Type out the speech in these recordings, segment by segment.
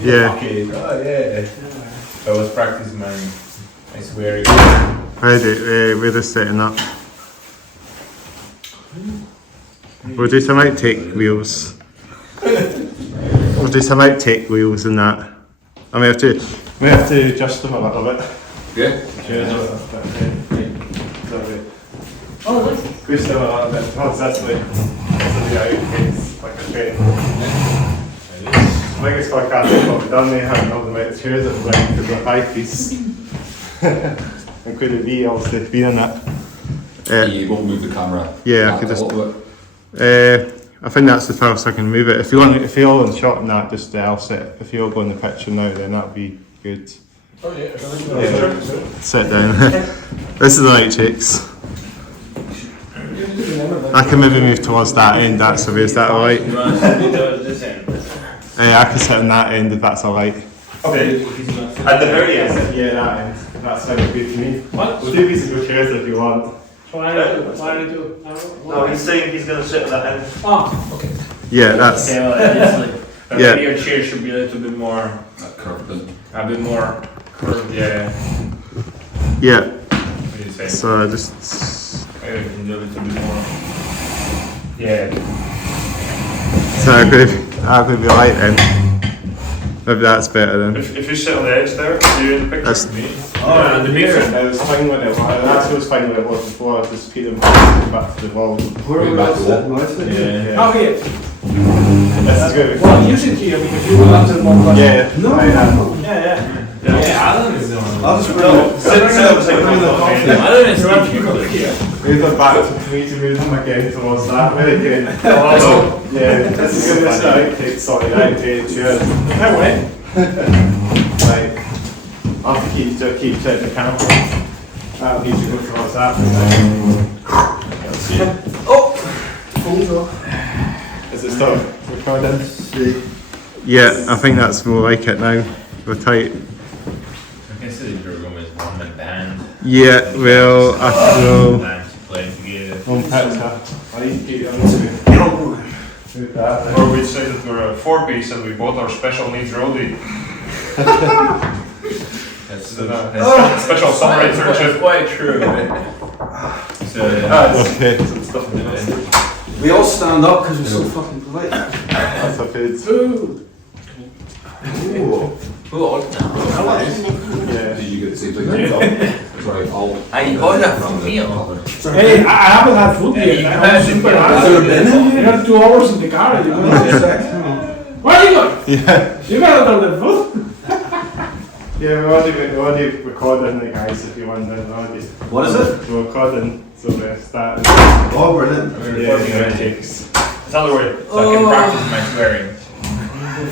Yeah. Okay. Oh yeah. I was practicing my swearing. Ready, we're just setting up. We'll do some outtake wheels. We'll do some outtake wheels and that. I may have to adjust them a little bit. Yeah. Oh, nice. Push them a little bit towards this way. So the outtakes like a train. I think it's quite casual what we've done there, having all the amount of chairs that we've got because we're 5 piece. Including me, obviously, being in that. You won't move the camera. Yeah, I could just. I think that's the first I can move it. If you're all in shot and that, just I'll sit. If you're going the picture now, then that'd be good. Oh yeah. Sit down. This is the outtakes. I can maybe move towards that end. That's the way. Is that alright? I can sit on that end if that's alright. Okay. At the very end. Yeah, that end. That sounds good to me. What? We'll do these in chairs if you want. Why do? No, he's saying he's going to sit on that end. Oh, okay. Yeah, that's. Okay, well, Yeah. maybe your chair should be a little bit more, Curved. a bit more curved. Yeah. Yeah. What do you say? So just. Maybe we can do a little bit more. Yeah. So I could be light then. Maybe that's better then. If you sit on the edge there, you're in the picture. That's, Oh, the mirror. I was fine when it was. That's was fine when it was before. I just keep them back to the wall. Where are we back to the Yeah. Oh yeah. This is good. Well, use it here because you will answer the one question. Yeah. No, I am. Yeah. Alan is the one. I'll just bring it. Sit beside Bring the the coffee. Alan is the Here. Move them back to me to move them again towards that. Very good. Oh, Yeah. This is good. This is outtake. Sorry, outtake. Yeah. I went. Like, I have to keep checking the camera. That'll need to go towards that. Let's see. Phone's off. Is it still recording? See. Yeah, I think that's more like it now. We're tight. I can see the Jorogumo is one man band. Yeah, well, I will. Bands playing together. One picture. I need to keep it on the move that. or we'd say that we're a 4-piece and we bought our special needs roadie. That's Special summer That's internship. quite true. So, Okay. Some stuff in there. We all stand up because we're so fucking polite. That's a food. Ooh. Ooh. Yeah. Did you get the same thing? Sorry, I ordered from meal. Hey, I haven't had food yet. I'm super Has there been hungry. any? I got 2 hours in the car. You Where are you going? Yeah. You got on the food? Yeah, we're already recording the guys if you want to know. What is it? We're recording, so we're starting. Oh, brilliant. Yeah, outtakes. Tell her way. So I can practice my swearing.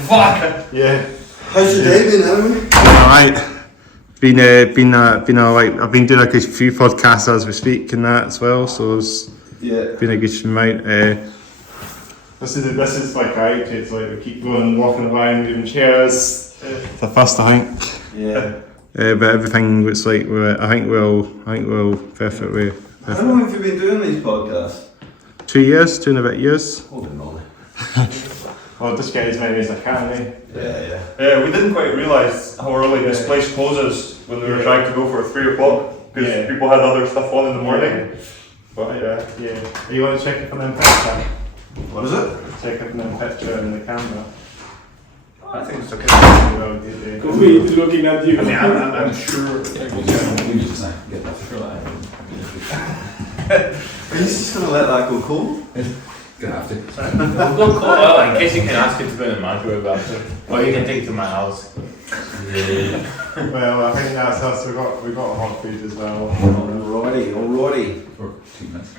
Fuck! Yeah. How's your day been, anyway? Alright. Been alright. I've been doing like a few podcasts as we speak and that as well, so it's Yeah. been a good amount. This is like outtakes, like we keep going, walking around, moving chairs. It's the first, I think. Yeah. But everything looks like I think we're perfectly. How long have you been doing these podcasts? 2 years, 2 and a bit years. Holy moly. I'll just get as many as I can, eh? Yeah. Yeah, we didn't quite realise how early this place closes when we were trying to go for 3 o'clock because Yeah. people had other stuff on in the morning. But yeah. You want to check it from the picture? What is it? Check it from the picture and the camera. I think it's okay. Well, did they- We looking at you. I mean, I'm sure. we need to get that. Are you just gonna let that go cold? Gonna have to. Well, in case you can ask it to put in the microwave after. Or you can take it to my house. Well, I think that's us. We got hot food as well. Alrighty. For 2 minutes.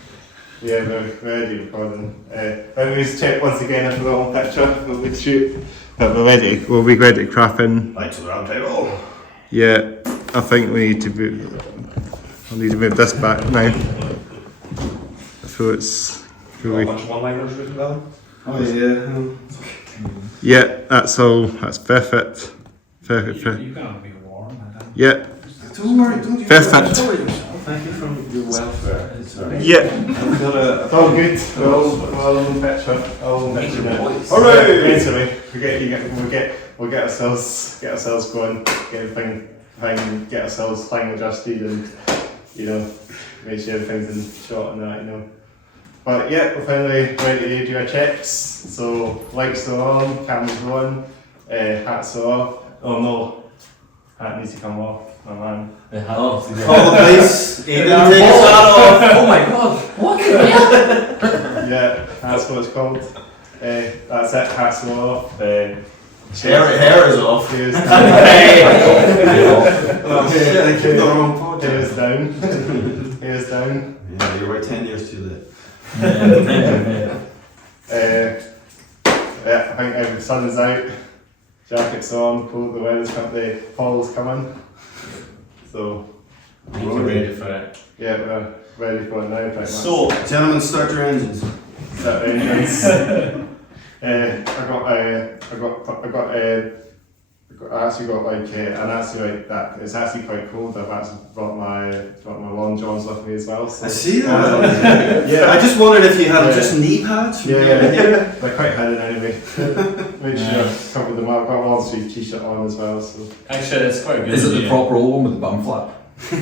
Yeah, we're ready recording. Let me just check once again if we're on picture. We'll be shoot. But we're ready. We'll be ready to crap in. Right to the round table. Yeah, I think we need to move. I need to move this back now. So it's. A bunch of one-liners written down. Oh yeah. Yeah, that's all. That's perfect. Perfect. You gotta be warm. Yeah. Don't worry, don't you Perfect. worry yourself. thank you for your welfare. It's alright. Yeah. It's all good. We're all in the picture. All in the picture. Hooray! Basically, we'll get ourselves going, get ourselves playing adjusted, and make sure everything's in shot and that, But yeah, we're finally ready to do our checks. So lights are on, cameras are on, hats are off. Oh no, hat needs to come off. Oh man. The hat needs to go. Call the police. Aiden, take his hat off. Oh my god! What? Yeah, that's what it's called. That's it, hats are off. Hair is off. Hair's Oh shit, I kept the wrong Hair's podcast. down. Hair's down. Yeah, you were 10 years too late. Yeah, I think the sun is out, jackets on, cold, the weather's coming, the fall's coming. So, We're ready for it. yeah, we're ready for it now, pretty much. So, Gentlemen, start your engines. That entrance. I actually got like, and actually like that, it's actually quite cold. I've actually brought my long johns with me as well. So. I see that. Yeah. I just wondered if you had Yeah. just knee pads. Yeah, they're quite hidden anyway. Make sure I've covered them up. I've got a long sleeve t-shirt on as well. So. Actually, that's quite good. Is it the proper old one with the bum flap? So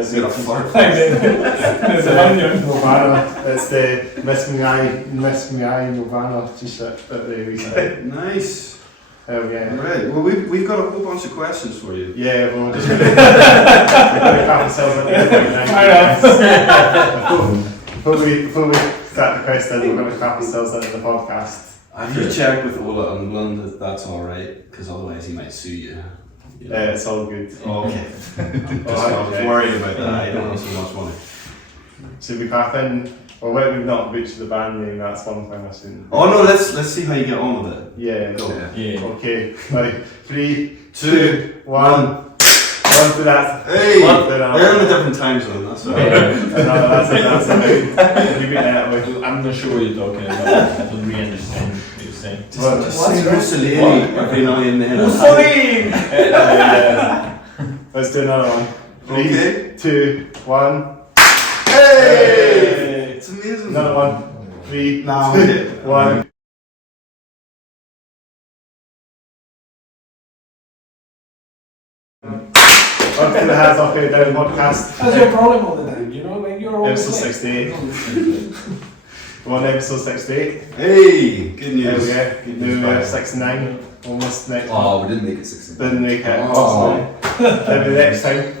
It's got a fart. It's an onion. Nirvana. It's the Miss Me Eye Nirvana t-shirt that they recently. Nice. Oh yeah. Right. Well, we've got a whole bunch of questions for you. Yeah, well, we're just going to clap ourselves at the Before we start the question, we're going to clap ourselves at the podcast. Have you checked with Ola England that that's alright? Because otherwise he might sue you. It's all good. Okay. I was yeah. worried about that. I don't have so much money. Should we clap in? Well, wait, we've not reached the band name, that's one thing I shouldn't. Oh no, let's see how you get on with it. Yeah, Go. Yeah. okay. Right, 3, 2, 1. One to that. Hey! One to that. They're in a different time zone, that's all right. That's it. You beat that way. I'm not sure what you're talking about. I don't really understand what you're saying. Just say Mussolini every now and then. Let's do another one. 3, Okay. 2, 1. Hey! It's amazing. Another one. 3, Nah, 2, okay. 1. Up to the Hands Off Here Down podcast. That's your problem all the time, like you're always Episode late. 68. We're on episode 68. Hey! Good There news. we go. Good news. New 69. Almost next one. Oh, we didn't make it 16. Didn't make it. Oh. Possibly. Maybe next time.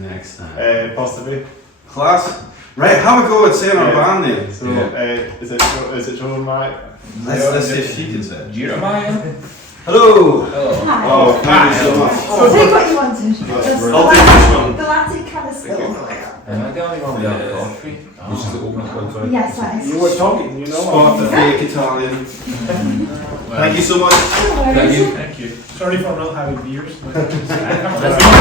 Next time. Possibly. Class. Right, have a go at saying our Yeah. band name. So, Yeah. is it Jorogumo? Let's see if she can say it. Jeremiah? Hello! Oh. Hi. Oh, thank you so much. So take what you wanted. Just I'll take this one. Galactic canister. Am I the only one with a coffee? Which is the open one. Yes, that is. You were talking, Spot the fake Italian. Thank you so much. Thank you. Thank you. Sorry for not having beers. That's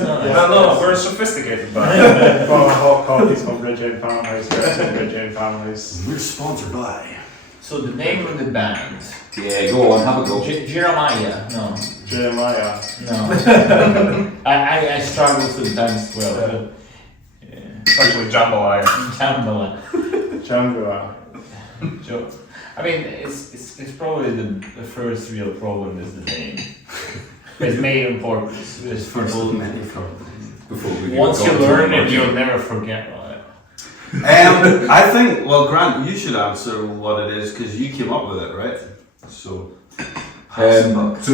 not well, no, we're sophisticated band. Well, my hot coffee's from Bridget Farmhouse. Bridget Farmhouse. We're sponsored by. So the name of the band? Yeah, go on, have a go. Jeremiah? No. Jeremiah. No. I struggle sometimes as well. But, It's actually jambalaya. Jambalaya. Jambua. Joke. I mean, it's probably the first real problem is the name. It's made on purpose. It's For first. both many problems. Before we Once go you on to learn the it, you'll never forget about it. I think, well, Grant, you should answer what it is because you came up with it, right? So, pass the buck. So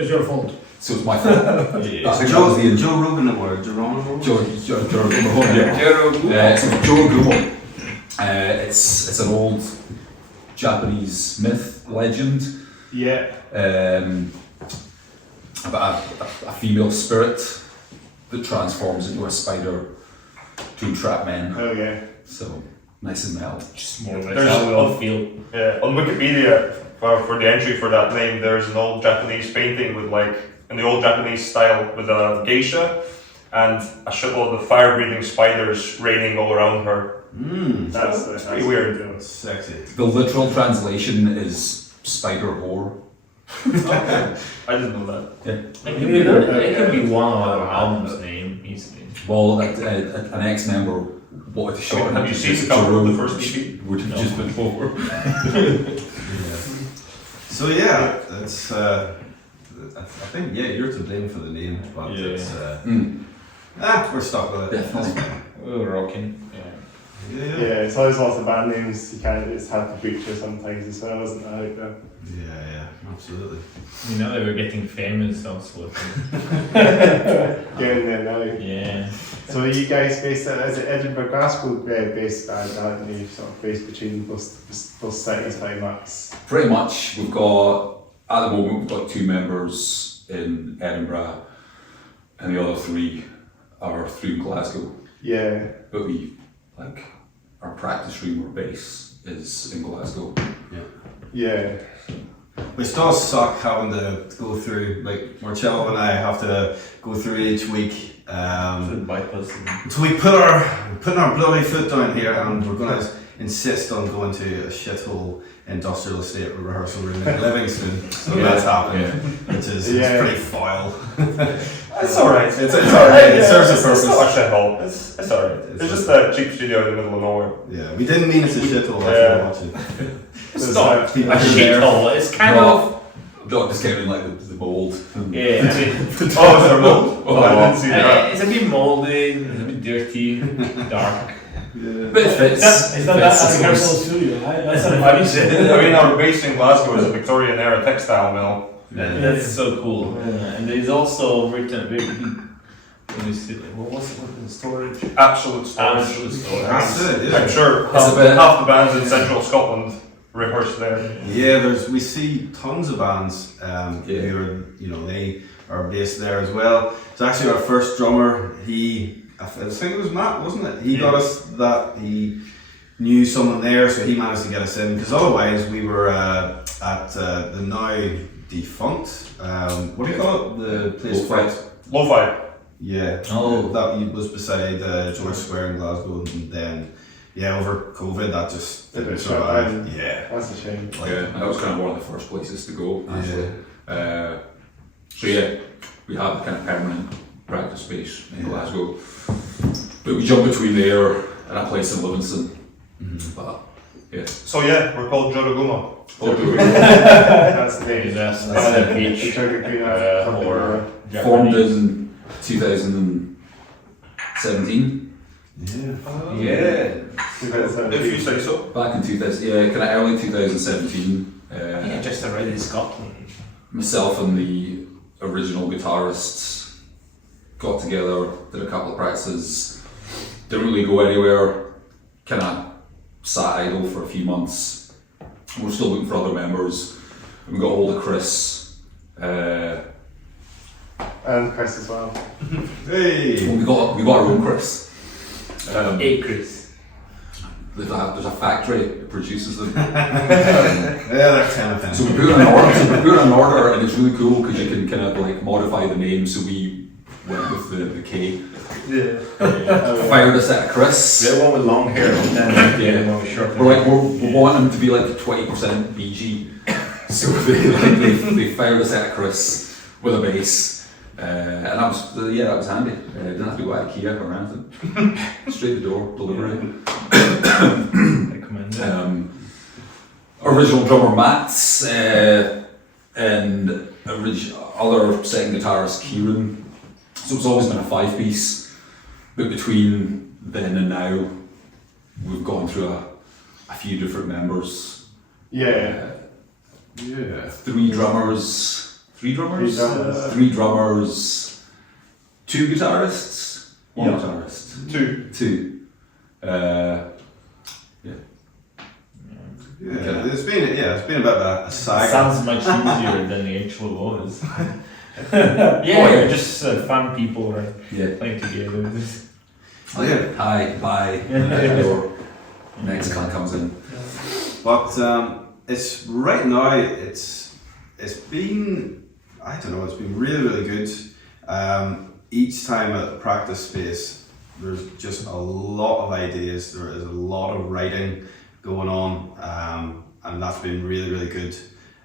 it's your fault. So it's my fault. I think that was the Joe Rogan award, Jorogumo. Jorogumo. So Jorogumo. It's an old Japanese myth, legend, Yeah. about a female spirit that transforms into a spider to entrap men. Oh yeah. So nice and mild. Just more like There's how we all a- feel. On Wikipedia, for the entry for that name, there's an old Japanese painting with in the old Japanese style with a geisha and a shitload of fire-breathing spiders raining all around her. That's pretty weird. Sexy. The literal translation is spider whore. Okay. I didn't know that. It could be one of our album's name easily. Well, an ex-member wanted to shorten have it you to seen just the cover of the Jerome, first which EP? would have just been over. So yeah, it's. I think you're to blame for the name, but it's. We're stuck with it. Definitely. That's fine. We were rocking. Yeah. Yeah, it's always lots of band names you can't, it's hard to butcher sometimes as well, isn't it? Yeah, absolutely. You know they were getting famous also. Getting there now. Yeah. So are you guys based at, is it Edinburgh, Glasgow based band, aren't you? Sort of based between those cities pretty much? Pretty much, we've got, at the moment, we've got 2 members in Edinburgh, and the other 3 are through Glasgow. Yeah. But our practice room or base is in Glasgow. Yeah. Which does suck having to go through, like Marcello and I have to go through each week. So we putting our bloody foot down here, and we're going to insist on going to a shithole industrial estate rehearsal room in Livingston. So that's happening, which is it's pretty foul. It's alright. It's alright. It serves a It's purpose. not a shithole. It's alright. It's just a cheap studio in the middle of nowhere. Yeah, we didn't mean it's a shithole. That's what I'm watching. It's not a people shithole. It's kind of. No, just getting like the mould. Yeah. I mean, Oh, is there mold? Oh, I didn't see that. it's a bit moldy. It's a bit dirty, dark. But it fits. It's not that Fits, as a of personal course. studio. That's not a funny shit. I mean, our base in Glasgow is a Victorian era textile mill. That's so cool. And there's also written. What was it? What the storage? Absolute storage. Absolute storage. That's it, yeah. I'm sure It's a bit- half the bands in central Scotland rehearse there. Yeah, we see tons of bands who are, they are based there as well. It's actually our first drummer. I think it was Matt, wasn't it? He got us that. He knew someone there, so he managed to get us in. Because otherwise, we were at the now defunct. What do you call it? The place Lo-fi. Lo-fi. Yeah. Oh. That was beside George Square in Glasgow, and then over COVID that just Did didn't it shut survive. down? Yeah. That's a shame. Yeah, that was kind of one of the first places to go, actually. So we have a kind of permanent practice space in Glasgow. But we jump between there and a place in Livingston. But So we're called Jorogumo. That's the name. That's That's the beach. the Sugar Queen Or formed Japanese. in 2017. If you say so. Back in 2000, kind of early 2017. Just around in Scotland. Myself and the original guitarists got together, did a couple of practices, didn't really go anywhere, kind of sat idle for a few months. We're still looking for other members. We got hold of Chris. And Chris as well. Hey. We got our own Chris. Hey, Chris. There's a factory that produces them. That's kind of So we put it in order, and it's really cool because you can kind of like modify the name. So we went with the K. Fired us at Chris. The one with long hair and then the one with short hair. We're like we want him to be like 20% BG. So they fired us at Chris with a bass. And that was handy. Didn't have to go out of Ikea or anything. Straight to door delivery. Original drummer Matt's and other second guitarist Kieran. So it's always been a 5-piece, but between then and now, we've gone through a few different members. Yeah. 3 drummers. 3 drummers? 3 drummers. 2 guitarists. 1 guitarist. 2. It's been a bit of a saga. It sounds much easier than the actual was. We're just fun people playing together. Hi, bye. Or next guy comes in. But it's right now. It's been it's been really really good. Each time at the practice space, there's just a lot of ideas. There is a lot of writing going on, and that's been really really good.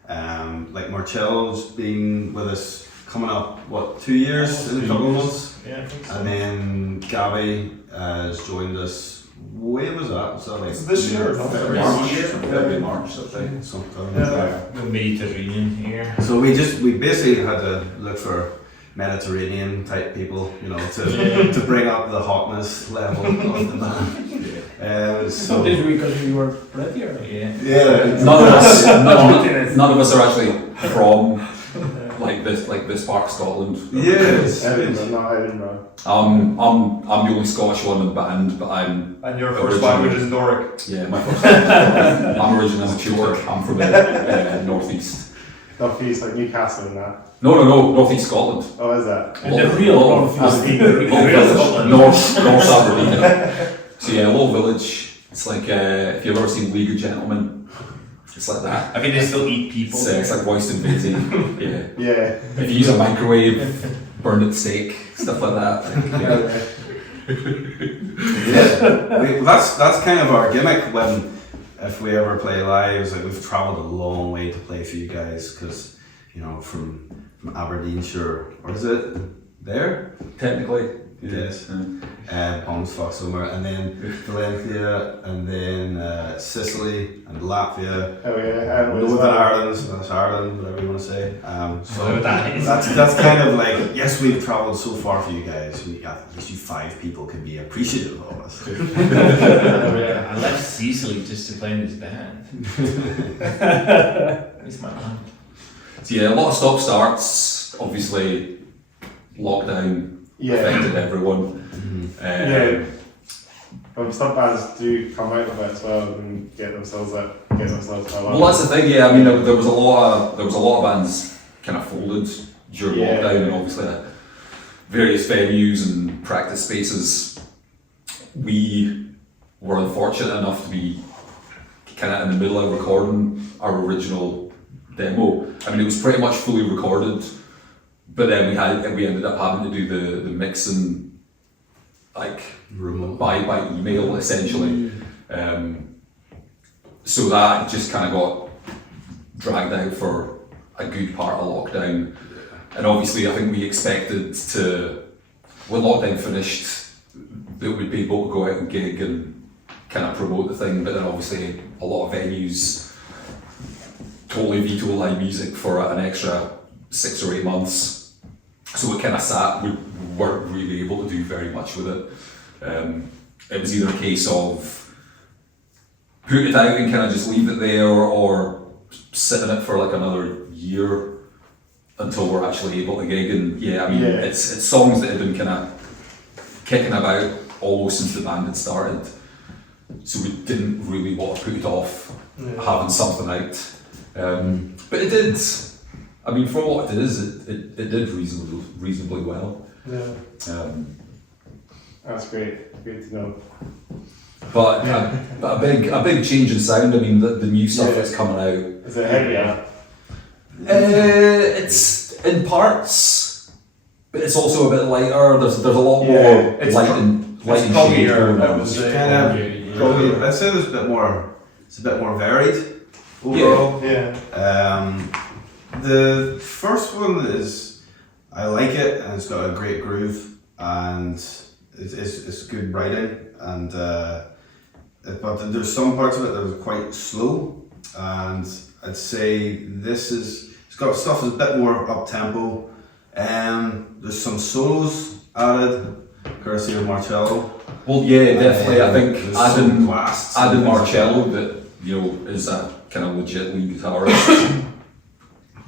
Like Marcello's been with us coming up, 2 years in a couple of months? Yeah, I think so. And then Gabby has joined us. When was that? Was that like Is this year or not? February, March, something. sometime? Yeah. The Mediterranean here. So we basically had to look for Mediterranean type people, to bring up the hotness level of the band. So did we, because we were prettier. Yeah. None of us are actually from this part of Scotland. Yes. Edinburgh, not Edinburgh. I'm the only Scottish one in the band, but I'm And your first language is Doric. yeah, my first language. I'm originally a Tutor. I'm from the northeast. Not feast like Newcastle and that. No, northeast Scotland. Oh, is that? And the real North Aberdeen. So yeah, a little village. It's like if you've ever seen League of Gentlemen, it's like that. I mean, they still eat people. It's like Royston Beatty. Yeah. Yeah. If you use a microwave, burned at stake, stuff like that. That's kind of our gimmick if we ever play live. Is like we've travelled a long way to play for you guys because from Aberdeenshire, or is it there? Technically. Yes. Bumsfuck somewhere, and then Valencia, and then Sicily and Latvia. Oh yeah. Northern Ireland, Scottish Ireland, whatever you want to say. So that is. that's kind of like, yes, we've travelled so far for you guys. At least you 5 people can be appreciative of us. I left Sicily just to play in this band. It's my band. So yeah, a lot of stop starts. Obviously, lockdown affected everyone. Yeah. But some bands do come out of it as well and get themselves well. Well, that's the thing. Yeah, I mean, there was a lot of bands kind of folded during lockdown, and obviously various venues and practice spaces. We were unfortunate enough to be kind of in the middle of recording our original demo. I mean, it was pretty much fully recorded, but then we ended up having to do the mixing by email essentially. So that just kind of got dragged out for a good part of lockdown. And obviously I think we expected when lockdown finished, that we'd be able to go out and gig and kind of promote the thing, but then obviously a lot of venues totally veto live music for an extra 6 or 8 months. So it kind of sat, we weren't really able to do very much with it. It was either a case of put it out and kind of just leave it there, or sit in it for like another year until we're actually able to gig. And it's songs that had been kind of kicking about almost since the band had started. So we didn't really want to put it off having something out. But it did. I mean, for what it is, it did reasonably well. Yeah. That's great. Good to know. But a big change in sound. I mean, the new stuff that's coming out. Is it heavier? It's in parts, but it's also a bit lighter. There's a lot more light and shade going on. I'd say there's a bit more. It's a bit more varied overall. Yeah. The first one is, I like it, and it's got a great groove, and it's good writing, and but there's some parts of it that are quite slow, and I'd say it's got stuff that's a bit more up tempo. There's some solos added, courtesy of Marcello. Well, yeah, definitely. I think adding Marcello, that is a kind of legit lead guitarist.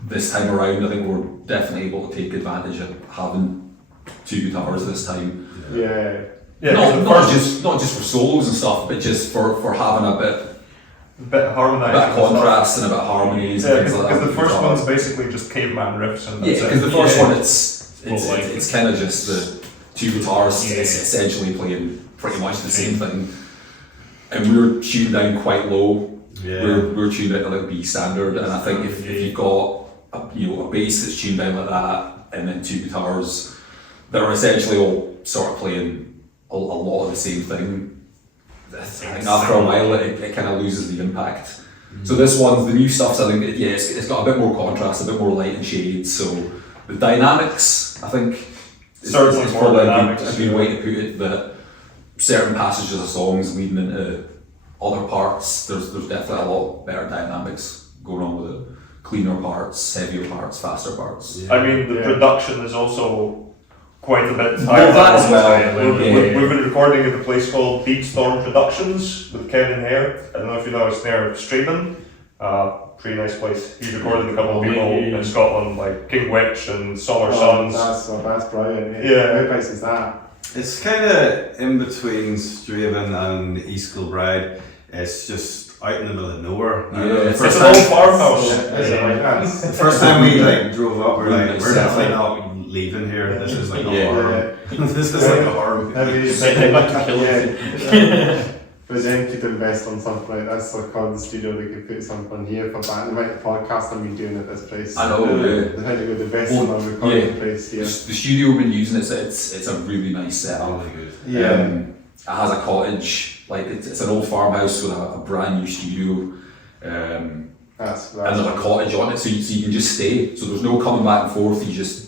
This time around, I think we're definitely able to take advantage of having 2 guitars this time. Yeah. Not just for solos and stuff, but just for having a bit harmonized, a bit of contrast and a bit of harmonies and things like that. Because the first one's basically just caveman riffs and that's because the first one Well, it's kind of just the 2 guitarists essentially playing pretty much the same thing, and we were tuned down quite low. We're tuned out to like B standard, and I think if you've got a bass that's tuned down like that, and then 2 guitars that are essentially all sort of playing a lot of the same thing, I think after a while it kind of loses the impact. So this one's the new stuff's, I think, it's got a bit more contrast, a bit more light and shades. So the dynamics, I think, Certainly is more probably dynamics, a good way to put it. That certain passages of songs leading into other parts, there's definitely a lot better dynamics going on with it. Cleaner parts, heavier parts, faster parts. I mean, the production is also quite a bit Well, higher. that as well. We've been recording at a place called Beatstorm Productions with Kevin Hare. I don't know if you know, it's near Straben. Pretty nice place. He's recorded a couple of people in Scotland, like King Witch and Solar Sons. That's brilliant. Yeah. Whereabouts is that? It's kind of in between Straven and East Kilbride. It's just out in the middle of nowhere. Yeah, It's an old farmhouse. Is it like that? The first time we like drove up, we're like, Really we're definitely nice. not leaving here. This is like a Yeah. horror. This is like a horror. They'd like to kill us. But then could invest on something like this, like on the studio, they could put something here for band. They might podcast I've been doing at this place. I know, They had to go invest in a recording place here. The studio we've been using, it's a really nice setup. Really good. Yeah. It has a cottage, like it's an old farmhouse with a brand new studio. That's And there's a cottage on it, so you can just stay. So there's no coming back and forth.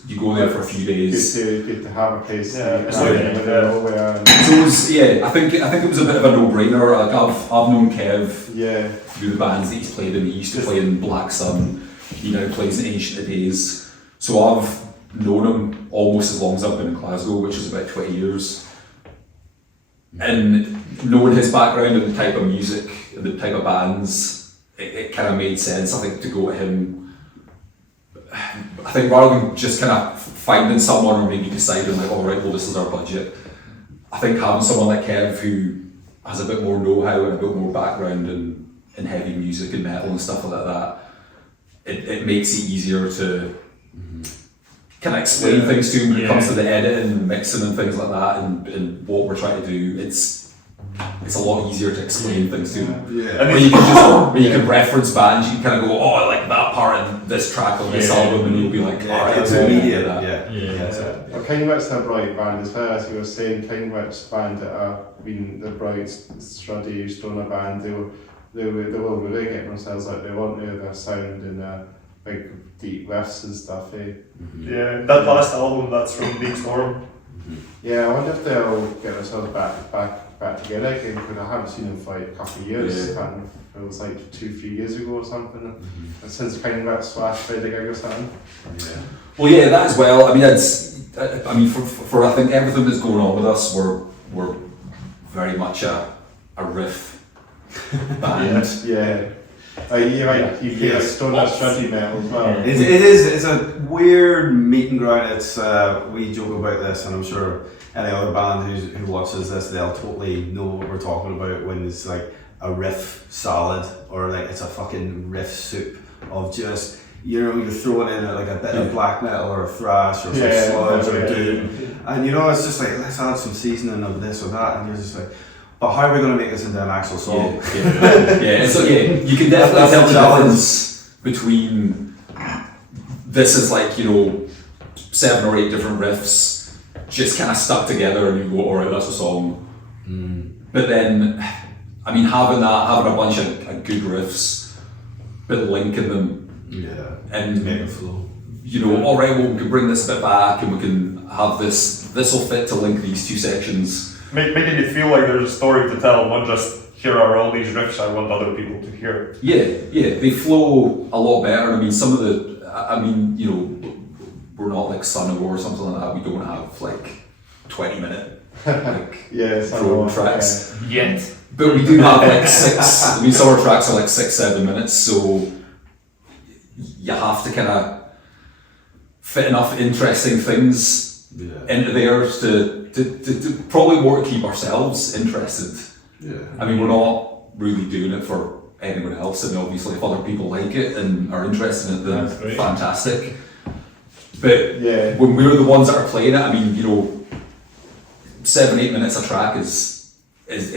You go there for a few days. good to have a place. Yeah, to it's have like- in the middle of nowhere. And, So it was, I think it was a bit of a no-brainer. Like I've known Kev yeah. through the bands that he's played in. He used to play in Black Sun. He now plays in Ancient of Days. So I've known him almost as long as I've been in Glasgow, which is about 20 years. And knowing his background and the type of music and the type of bands, it kind of made sense, I think, to go to him. I think rather than just kind of finding someone or maybe deciding like, all right, well, this is our budget. I think having someone like Kev who has a bit more know-how and a bit more background in heavy music and metal and stuff like that, it makes it easier to kind of explain things to him when it comes to the editing and mixing and things like that and what we're trying to do. It's a lot easier to explain things to him. Yeah. When you can reference bands, you can kind of go, oh, I like that part in this track on this album, and you'll be like, all right, It's well, immediate. that. Yeah. Well, King Witch are a bright band as well, as you were saying. King Witch band that have been the bright Struddy Stoner band. They were really getting themselves out. They want their sound and big deep riffs and stuff. Yeah, that last album that's from Beatstorm. Yeah, I wonder if they'll get themselves back together again, because I haven't seen them for like a couple of years. Yeah. It was like 2-3 years ago or something. And since King Witch last played a gig or something. Yeah. Well, yeah, that as well. I mean, for I think everything that's going on with us, we're very much a riff band. Yeah. You play like stoner Struddy metal as well. It is. It's a weird meeting ground. It's we joke about this, and I'm sure any other band who watches this, they'll totally know what we're talking about when it's like a riff salad or like it's a fucking riff soup of just you're throwing in like a bit of black metal or thrash or some sludge or doom, and it's just like let's add some seasoning of this or that, and you're just like. But how are we going to make this into an actual song? You can definitely tell the difference between this is like 7 or 8 different riffs just kind of stuck together, and you go, all right, that's a song. But then, I mean, having a bunch of good riffs, but linking them, and make it flow. all right, well, we can bring this a bit back, and we can have this will fit to link these 2 sections. Making it feel like there's a story to tell, not just here are all these riffs I want other people to hear. Yeah, they flow a lot better. I mean, some of the, we're not like Sun or something like that. We don't have like 20-minute like drone tracks. Yet. But we do have like 6. I mean, some of our tracks are like 6-7 minutes, so you have to kind of fit enough interesting things into there to probably more to keep ourselves interested. I mean, we're not really doing it for anyone else, and obviously if other people like it and are interested in it, then fantastic. But when we're the ones that are playing it, I mean, 7-8 minutes a track is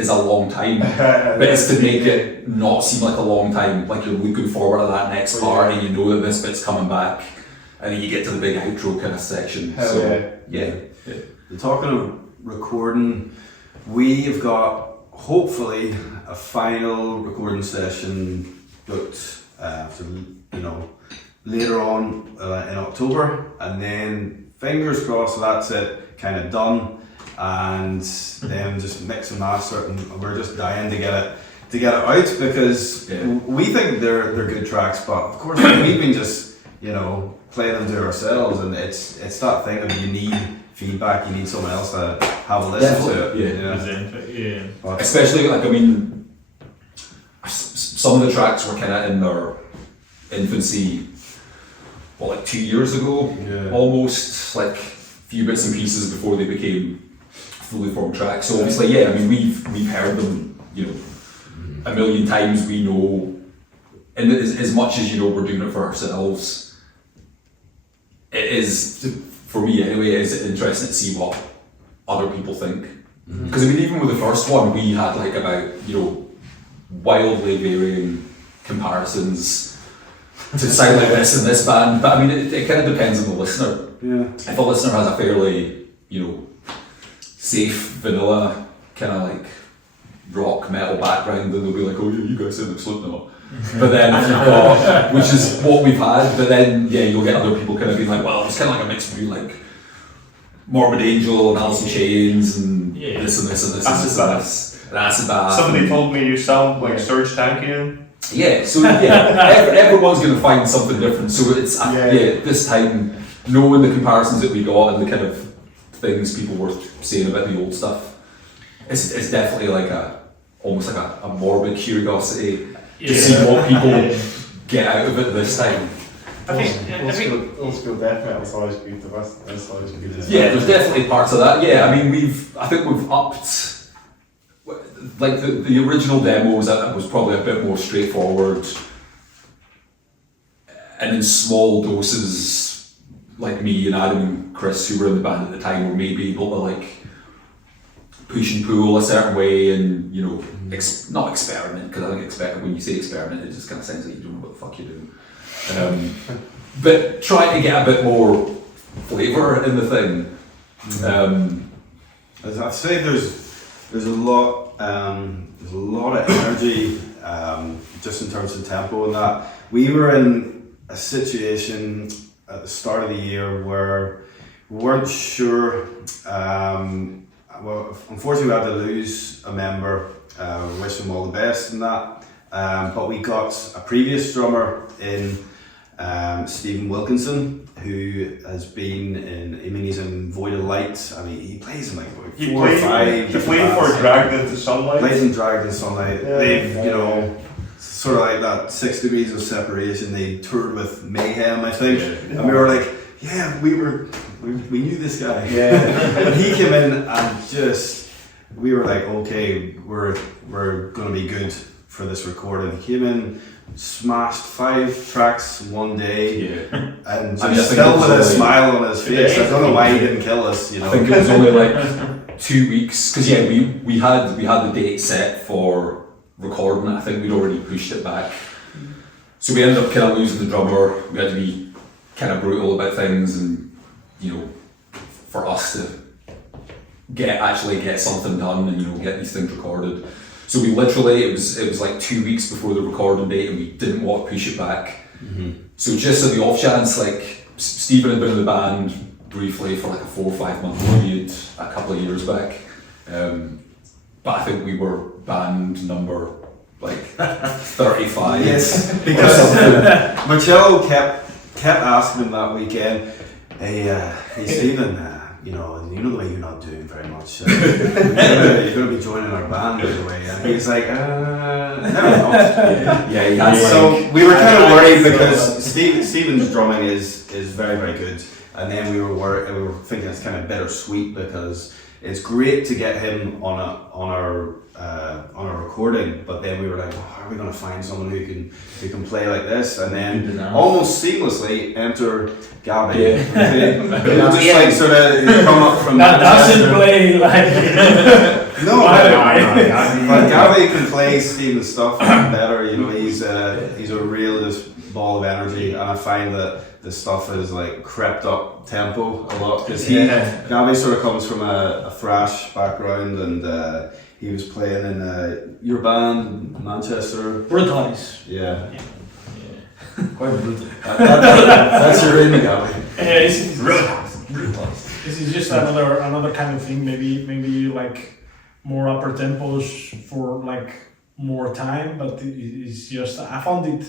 a long time, but it's to make it not seem like a long time, like you're looking forward to that next part, and you know that this bit's coming back, and then you get to the big outro kind of section. Talking of recording, we've got hopefully a final recording session booked for later on in October, and then fingers crossed that's it, kind of done, and then just mix and master it, and we're just dying to get it out because we think they're good tracks, but of course we've been just playing them to ourselves, and it's that thing of you need feedback, you need someone else to have a listen to it. But especially some of the tracks were kind of in their infancy, 2 years ago, almost, like a few bits and pieces before they became fully formed tracks. So obviously, we've heard them, a million times. We know, and as much as we're doing it for ourselves, it is, for me anyway, is interesting to see what other people think. Because even with the first one, we had about wildly varying comparisons to sound like this in this band, but it kind of depends on the listener. If a listener has a fairly safe vanilla kind of rock metal background, then they'll be like, oh yeah, you guys sound like Slipknot. But then if you've got, which is what we've had, but then you'll get other people kind of being like, well, it's kind of like a mix between Morbid Angel and Alice in Chains and this and this and this and this and this and Acid Bath. Somebody told me you sound like Serge Tankian. Everyone's going to find something different. So it's this time, knowing the comparisons that we got and the kind of things people were saying about the old stuff, it's definitely almost like a morbid curiosity to see what people get out of it this time. I think old school death metal is always good. It's always good. There's definitely parts of that. I think we've upped. The original demos, that was probably a bit more straightforward, and in small doses, me and Adam and Chris, who were in the band at the time, were maybe able to push and pull a certain way, and not experiment, because I think when you say experiment, it just kind of sounds like you don't know what the fuck you're doing. But trying to get a bit more flavour in the thing. As I say, there's a lot of energy just in terms of tempo and that. We were in a situation at the start of the year where we weren't sure. Unfortunately, we had to lose a member. Wish him all the best in that. But we got a previous drummer in Stephen Wilkinson, who has been he's in Void of Light. He plays in 4 or 5. He played for Dragged Into Sunlight. Plays in Dragged Into Sunlight. They've, sort of like that 6 Degrees of Separation. They toured with Mayhem, I think, and we were like, we knew this guy. And he came in and we were like, okay, we're gonna be good for this recording. He came in, smashed 5 tracks one day, and still with a smile on his face. I don't know why he didn't kill us. I think it was only 2 weeks, because we had the date set for recording. I think we'd already pushed it back, so we ended up kind of losing the drummer. We had to be kind of brutal about things, and for us to get something done and get these things recorded. So we literally, it was 2 weeks before the recording date, and we didn't want to push it back. So just at the off chance, Stephen had been in the band briefly for a 4 or 5 month period a couple of years back, but I think we were band number 35. Yes, because Marcello kept asking him that weekend, hey Stephen, you know the way you're not doing very much. You're going to be joining our band, by the way. And he's like, never know. So we were kind of worried because Stephen's drumming is very, very good. And then we were thinking it's kind of bittersweet because it's great to get him on a recording, but then we were like, are we going to find someone who can play like this? And then almost seamlessly enter Gabby. Just sort of come up from that doesn't play no, but Gabby can play Stephen's stuff better. He's a real just ball of energy, and I find that the stuff is crept up tempo a lot because Gabby sort of comes from a thrash background, and he was playing in your band in Manchester. Brutalize. Yeah. Quite brutal. That's your in, Gabby. This is just another kind of thing. Maybe like more upper tempos for like more time, but it's just I found it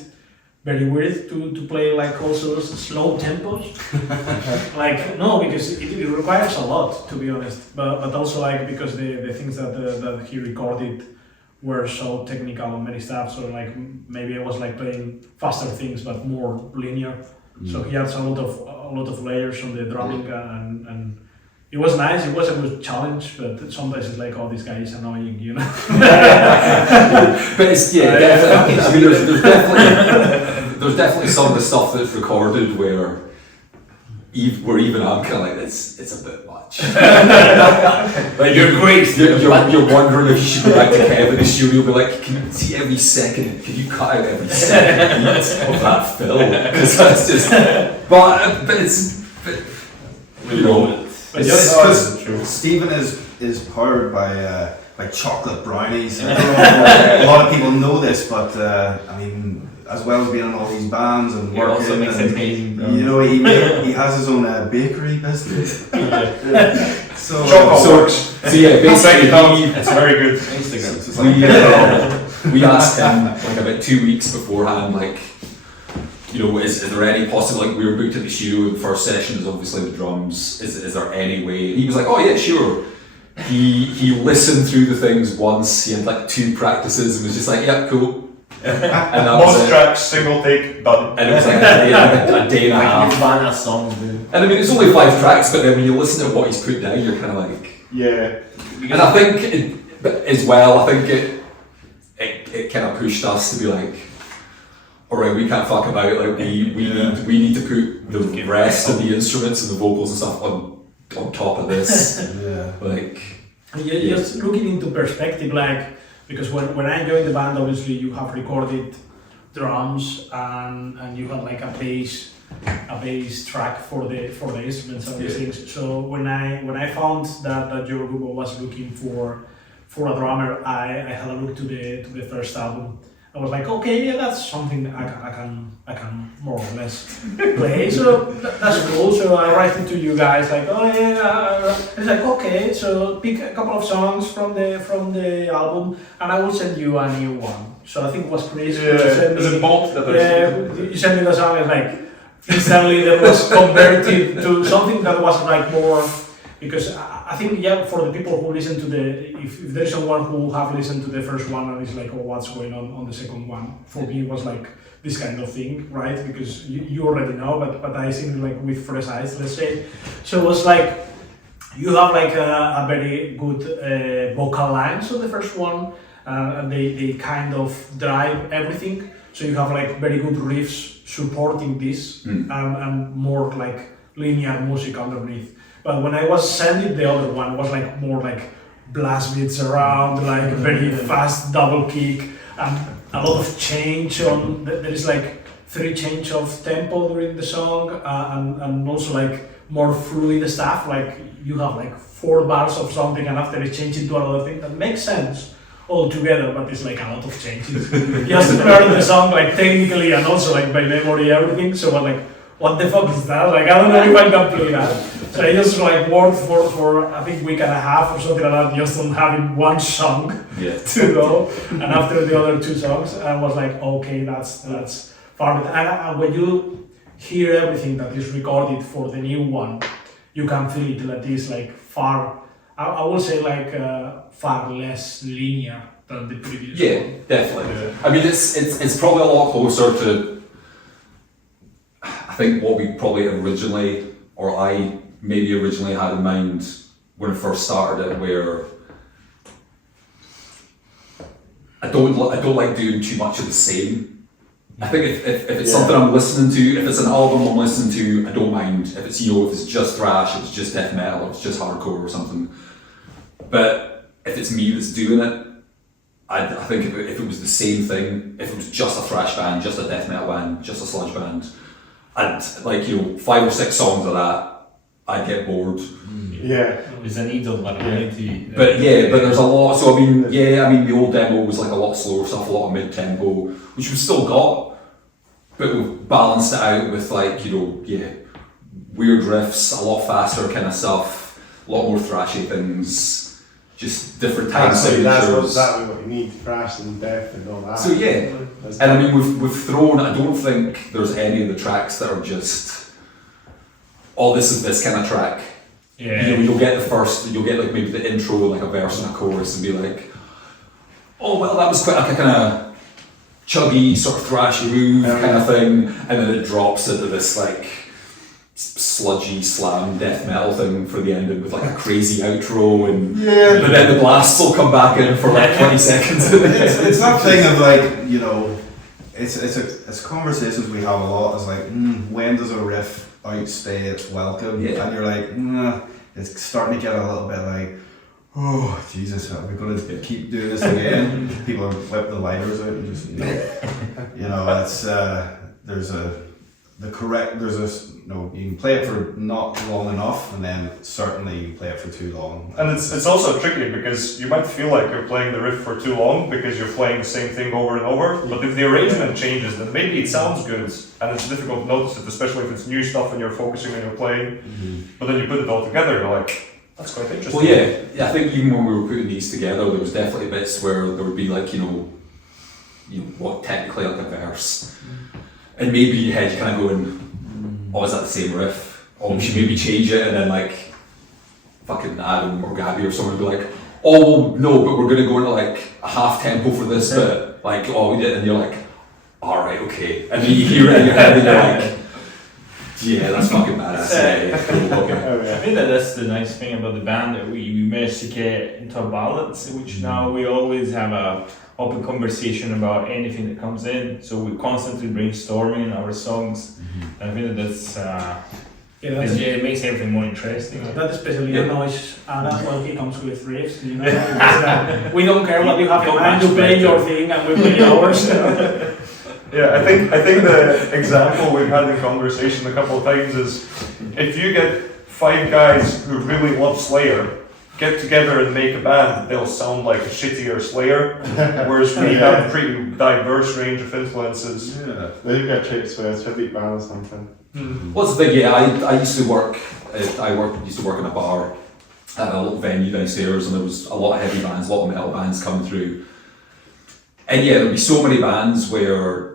very weird to play like also slow tempos. Like no, because it requires a lot, to be honest. But also like because the things that he recorded were so technical and many stuff. So like maybe I was like playing faster things but more linear. So he has a lot of layers on the drumming and it was nice. It was a good challenge, but sometimes it's like, oh, this guy is annoying, you know. But it's definitely. I mean, there's definitely some of the stuff that's recorded where even I'm kind of like it's a bit much. Like you're great. You're wondering if you should go back to Kevin in the studio and be like, can you see every second? Can you cut out every second beat of that fill? Because that's just. But it's. You know. Because Stephen is powered by chocolate brownies. I don't know if a lot of people know this, but I mean, as well as being in all these bands and He working, also makes and, amazing you know, he has his own bakery business. So yeah, basically It's very good. we asked him like about 2 weeks beforehand, like, you know, is there any possible, like we were booked at the studio, the first session is obviously the drums, is there any way? And he was like, oh yeah, sure. He listened through the things once, he had like 2 practices and was just like, yeah, cool. And that was Most it. tracks, single take, done. And it was like a day and a half. ban a song, dude. And I mean, it's only 5 tracks, but then when you listen to what he's put down, you're kind of like... Yeah. And I think, as well, I think it kind of pushed us to be like, alright, we can't fuck about it, like we need to put the rest of the instruments and the vocals and stuff on top of this. Like... Yeah, just looking into perspective, like, because when I joined the band, obviously you have recorded drums and you have like a bass track for the instruments and these things. So when I found that Jorogumo was looking for a drummer, I had a look to the first album. I was like, okay, yeah, that's something I can more or less play. So that's cool. So I write it to you guys like, oh yeah. It's like, okay. So pick a couple of songs from the album, and I will send you a new one. So I think it was crazy. Yeah, is it both that you sent me the song, and like instantly that was converted to something that was like more. Because I think, yeah, for the people who listen to if there's someone who have listened to the first one and is like, oh, what's going on the second one? For me, it was like this kind of thing, right? Because you already know, but I think like with fresh eyes, let's say. So it was like, you have like a very good vocal lines on the first one, and they kind of drive everything. So you have like very good riffs supporting this, and more like linear music underneath. But when I was sending the other one, it was like more like blast beats around, like very fast double kick, and a lot of change on. There is like 3 change of tempo during the song, and also like more fluid stuff. Like you have like 4 bars of something, and after it changes into another thing that makes sense all together, but it's like a lot of changes. Just to learn the song like technically and also like by memory everything. So I'm like, what the fuck is that? Like I don't know if I can play that. So I just like worked for I think week and a half or something like that, just on having one song to go, and after the other 2 songs, I was like, okay, that's far. And when you hear everything that is recorded for the new one, you can feel it that is like far. I would say like far less linear than the previous one. Yeah, definitely. Yeah. I mean, it's probably a lot closer to, I think, what we probably originally, or I maybe originally had in mind when I first started it, where I don't like doing too much of the same. I think if it's something I'm listening to, if it's an album I'm listening to, I don't mind. If it's, you know, if it's just thrash, if it's just death metal, if it's just hardcore or something. But if it's me that's doing it, I think if it was the same thing, if it was just a thrash band, just a death metal band, just a sludge band, I'd like, you know, 5 or 6 songs of that, I get bored. Yeah. There's a need of variety. But there's a lot. So I mean, the old demo was like a lot slower stuff, a lot of mid-tempo, which we've still got, but we've balanced it out with like, weird riffs, a lot faster kind of stuff, a lot more thrashy things, just different time That's signatures. exactly what you need, thrash and death and all that. So and I mean we've thrown. I don't think there's any of the tracks that are just, oh, this is this kind of track. Yeah. You'll get like maybe the intro, like a verse and a chorus, and be like, oh well, that was quite like a kind of chuggy sort of thrashy groove kind of thing, and then it drops into this like sludgy slam death metal thing for the ending with like a crazy outro, and but then the blasts will come back in for like 20 seconds. It's that thing of like, it's conversations we have a lot. It's like, when does a riff outstay its welcome? Yeah. And you're like, it's starting to get a little bit like, oh Jesus, are we going to keep doing this again? People are whip the lighters out and just, it's you can play it for not long enough, and then certainly you can play it for too long. And it's also tricky because you might feel like you're playing the riff for too long because you're playing the same thing over and over, but if the arrangement changes, then maybe it sounds good, and it's difficult to notice it, especially if it's new stuff and you're focusing on your playing, but then you put it all together, you're like, that's quite interesting. Well, I think even when we were putting these together, there was definitely bits where there would be like, what technically like a verse, and maybe in your head you're kind of going, oh, is that the same riff? Oh, we should maybe change it, and then like fucking Adam or Gabby or someone would be like, oh well, no, but we're gonna go into like a half tempo for this bit, like, oh we did, and you're like, alright, okay, and then you hear it in your head and you're like, yeah, that's fucking badass. Yeah, cool, okay. I think that's the nice thing about the band, that we managed to get into a balance, which now we always have a open conversation about anything that comes in, so we're constantly brainstorming our songs, and I think that's it makes everything more interesting. That especially annoys Adam when he comes with riffs, because, we don't care what you have in mind, you play your thing and we play ours. Yeah, I think the example we've had in conversation a couple of times is, if you get 5 guys who really love Slayer, get together and make a band, they'll sound like a shittier Slayer, whereas we have a pretty diverse range of influences. Yeah, they've got traits for a tribute band or something. What's the thing? I used to work in a bar at a little venue downstairs, and there was a lot of heavy bands, a lot of metal bands coming through. And there'd be so many bands where,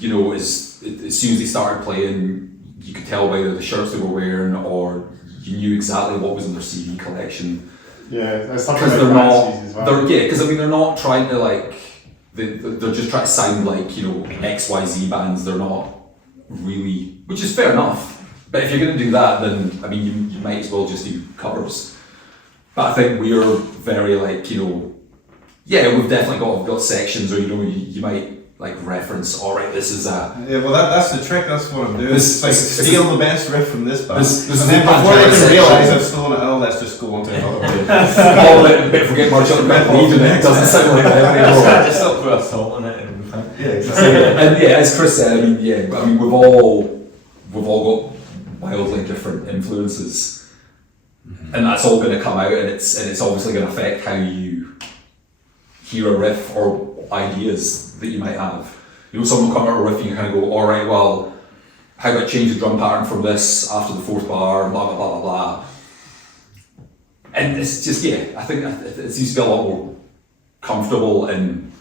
as soon as they started playing, you could tell by the shirts they were wearing, or you knew exactly what was in their CD collection. Yeah, there's something Because like they're not, fancies as well. they're not trying to like, they're just trying to sound like, XYZ bands. They're not really, which is fair enough. But if you're going to do that, then I mean, you might as well just do covers. But I think we're very like, we've definitely got sections, or you might like reference, all right, this is a. Yeah, well, that's the trick. That's what I'm doing. This- Steal the best riff from this band, This is and then the before they can section. realise I've stolen it, let's just go on to another one. But forget March on the Legion, it doesn't sound like that anymore. Just not put a salt in it and we're fine. Yeah, exactly. And as Chris said, I mean, we've all got wildly different influences, and that's all going to come out, and it's obviously going to affect how you hear a riff or ideas that you might have. Someone will come out with a riff and you kind of go, all right, well, how about change the drum pattern from this after the 4th bar, blah blah blah blah blah. And it's just I think it seems to be a lot more comfortable and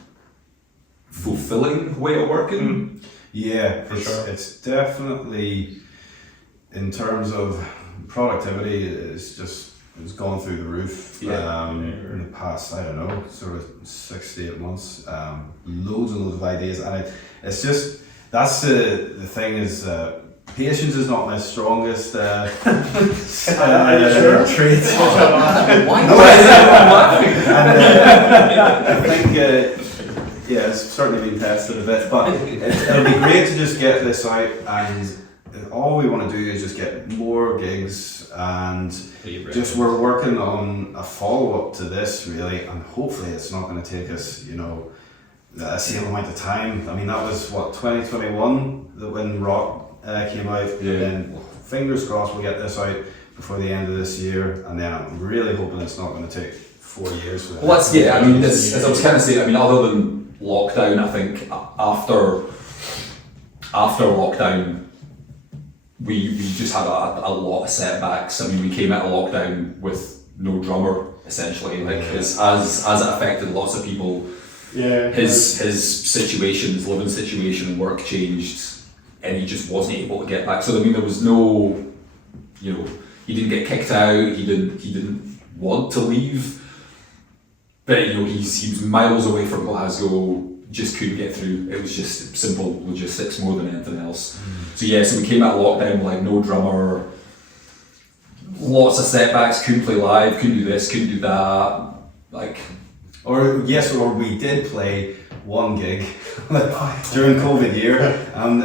fulfilling way of working. Yeah, For sure. It's definitely, in terms of productivity, it's gone through the roof. In the past, I don't know, sort of 6 to 8 months. Loads and loads of ideas, and it's just, that's the thing is, patience is not my strongest Are you sure? trait. Why? I think it's certainly been tested a bit, but it'll be great to just get this out, and all we want to do is just get more gigs, and just we're working on a follow-up to this really, and hopefully it's not going to take us a same amount of time. I mean, that was 2021 when Rock came out, and then fingers crossed we'll get this out before the end of this year, and then I'm really hoping it's not going to take 4 years. For Well, that's, yeah, I mean, as I was kind of saying, I mean, other than lockdown, I think after lockdown, we just had a lot of setbacks. I mean, we came out of lockdown with no drummer, essentially, like, as it affected lots of people. Yeah. His situation, his living situation and work changed, and he just wasn't able to get back. So I mean, there was no, you know, he didn't get kicked out. He didn't want to leave, but you know, he was miles away from Glasgow. Just couldn't get through. It was just simple logistics more than anything else. So yeah, so we came out of lockdown with like no drummer, lots of setbacks. Couldn't play live. Couldn't do this. Couldn't do that. Like. Or we did play one gig during COVID year, and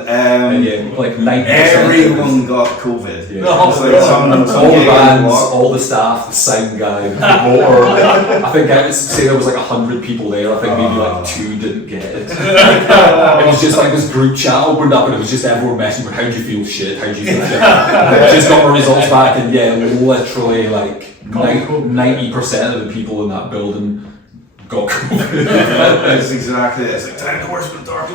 yeah, like 90%. everyone got COVID. Yeah. It was like some all the gig bands, block. all the staff, the sound guy, the promoter. I think I would say there was like 100 people there. I think maybe like 2 didn't get it. It was just like this group chat opened up, and it was just everyone messing with how do you feel shit, how do you feel shit. Just got my results back, and yeah, literally like 90% of the people in that building got COVID. That's exactly it. It's like time to worse with dark.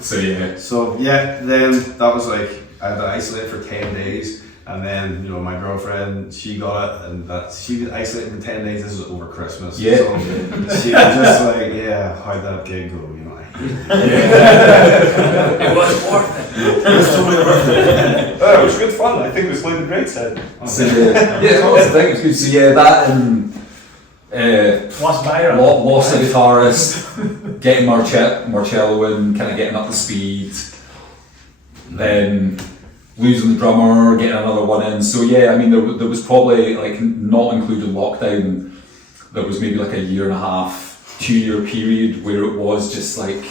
So yeah. So yeah, then that was like I had to isolate for 10 days, and then you know my girlfriend, she got it, and she was isolated for 10 days. This was over Christmas. Yeah. So she was just like, yeah, how'd that gig go? You know, I hate it. It was worth it. It was totally worth it. Oh, it was good fun. I think we played the great set. So yeah, that was the thing. It was good. So yeah, that and. Was viral. Lost the guitarist, getting Marcello in, kind of getting up to speed, then losing the drummer, getting another one in. So yeah, I mean there was probably, like, not including lockdown, there was maybe like a 1.5 2-year period where it was just like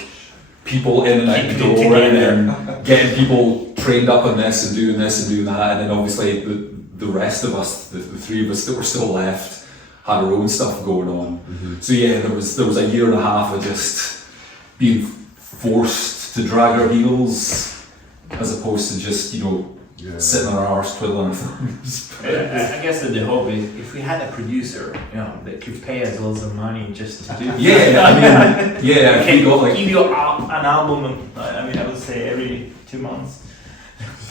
people in and out the door, and then getting people trained up on this and doing that, and then obviously the rest of us, the 3 of us that were still left, had our own stuff going on. So yeah, there was a 1.5 of just being forced to drag our heels, as opposed to just, you know, sitting on our arse twiddling our thumbs. I guess that the hope is if we had a producer, you know, that could pay us lots of money just to do. Yeah, I mean, yeah, if we got like. Give you an album. I mean, I would say every 2 months.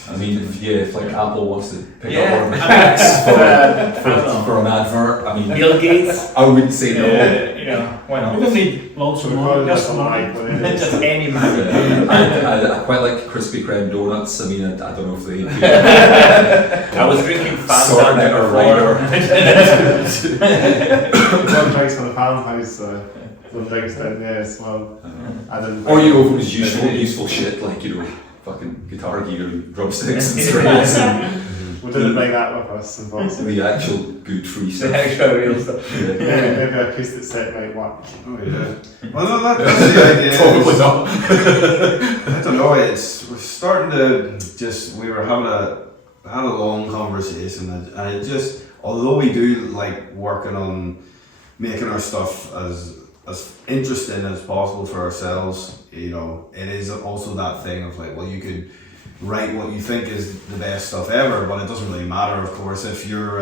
I mean, if like Apple wants to pick Yeah, up one of our tracks for an advert, I mean, Bill Gates. I wouldn't say no. You know, why We not? don't need loads of money, just money. Just any money. I quite like Krispy Kreme donuts. I mean, I don't know if they. I was drinking Fanta Sorting out a writer. One drinks for the farmhouse, one drinks down there as well. Or you know, if it was useful shit, like, you know, fucking guitar gear and drumsticks and strings and We didn't bring that with us, unfortunately. the actual good free The stuff. actual real stuff. Yeah. Maybe an acoustic set might work. Oh yeah. Well, no, that's the idea. Probably not. I don't know. We're starting to just. We were having had a long conversation, and it just. Although we do like working on making our stuff as interesting as possible for ourselves, you know, it is also that thing of like, well, you could write what you think is the best stuff ever, but it doesn't really matter, of course, if you're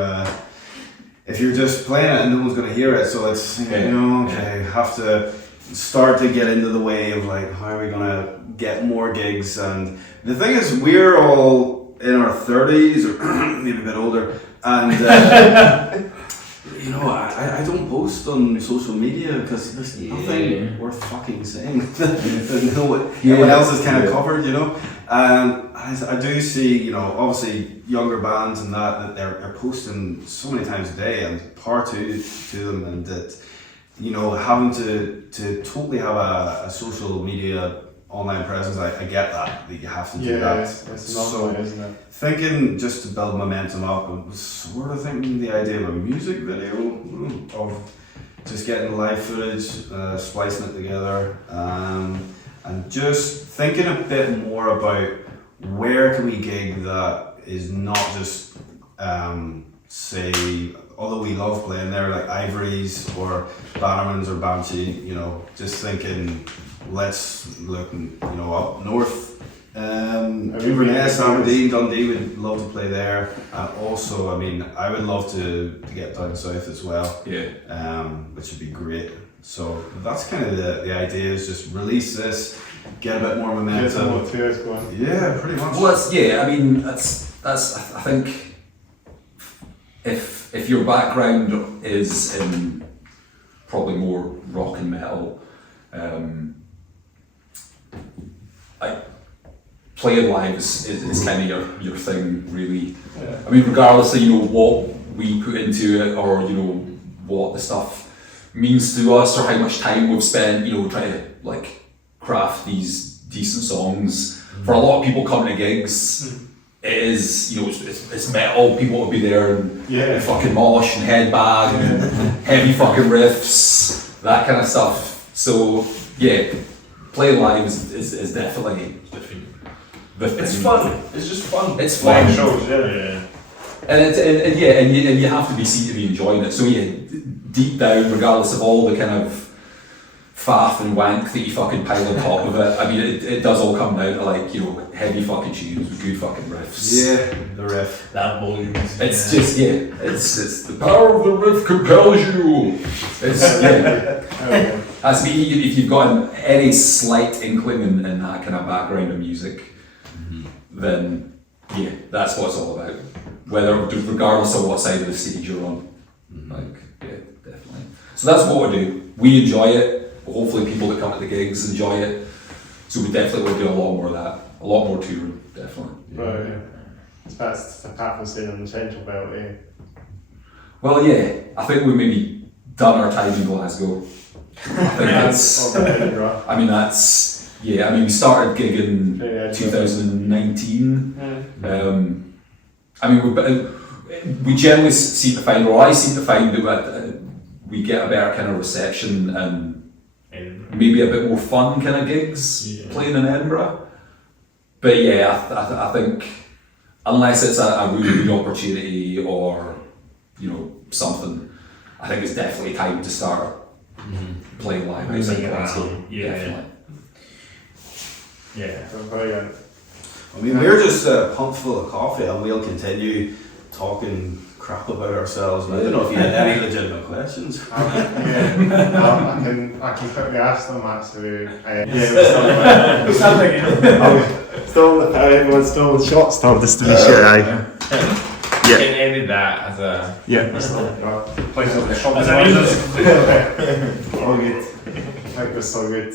just playing it and no one's going to hear it. So it's, you know, okay, have to start to get into the way of like, how are we going to get more gigs? And the thing is, we're all in our 30s or maybe a bit older, and you know, I don't post on social media because there's nothing worth fucking saying. Everyone else is kind of covered, you know. And I do see, you know, obviously younger bands and that they're posting so many times a day, and power to them, and that, you know, having to totally have a social media online presence, I get that you have to do that. It's another way, isn't it? Thinking just to build momentum up, I was sort of thinking the idea of a music video, of just getting live footage, splicing it together, and just thinking a bit more about where can we gig that is not just, say, although we love playing there, like Ivory's or Bannerman's or Banshee, you know, just thinking, let's look, you know, up north Inverness, Aberdeen, Dundee would love to play there, and also, I mean, I would love to get down south as well. Yeah. Which would be great. So that's kind of the idea, is just release this, get a bit more momentum. Get some more tours going. Yeah, pretty much. Well, I mean, that's. I think if your background is in probably more rock and metal, playing live is kind of your thing, really. Yeah. I mean, regardless of what we put into it, or what the stuff means to us, or how much time we've spent, trying to like craft these decent songs. For a lot of people coming to gigs, it is it's metal. People will be there and fucking mosh and headbang and heavy fucking riffs, that kind of stuff. So yeah, playing live is definitely. It's fun. It's just fun. It's fun. Live shows, yeah. And you have to be seen to be enjoying it. So yeah, deep down, regardless of all the kind of faff and wank that you fucking pile on top of it, I mean, it does all come down to like heavy fucking tunes with good fucking riffs. Yeah, the riff. That volume. It's just it's the power of the riff compels you. It's As me, if you've got any slight inkling in that kind of background of music, then yeah, that's what it's all about. Regardless of what side of the stage you're on, like yeah, definitely. So that's what we do. We enjoy it. Hopefully, people that come to the gigs enjoy it. So we definitely will do a lot more of that, a lot more touring, definitely. Right. Yeah. That's apart from staying on the central belt, eh? Well, yeah, I think we've maybe done our time in Glasgow. I think that's. I mean, that's. Yeah, I mean, we started gigging 2019. I mean, we generally seem to find, or I seem to find that we get a better kind of reception and maybe a bit more fun kind of gigs playing in Edinburgh. But yeah, I think unless it's a really good opportunity or something, I think it's definitely time to start playing live outside Glasgow. Yeah. Brilliant. I mean, we're just pumped full of coffee, and we'll continue talking crap about ourselves. I don't know if you had any legitimate questions. I can quickly ask them actually. We're still the shot stop just to be sure. You can edit that as a. Place of the shop. All good. That was so good.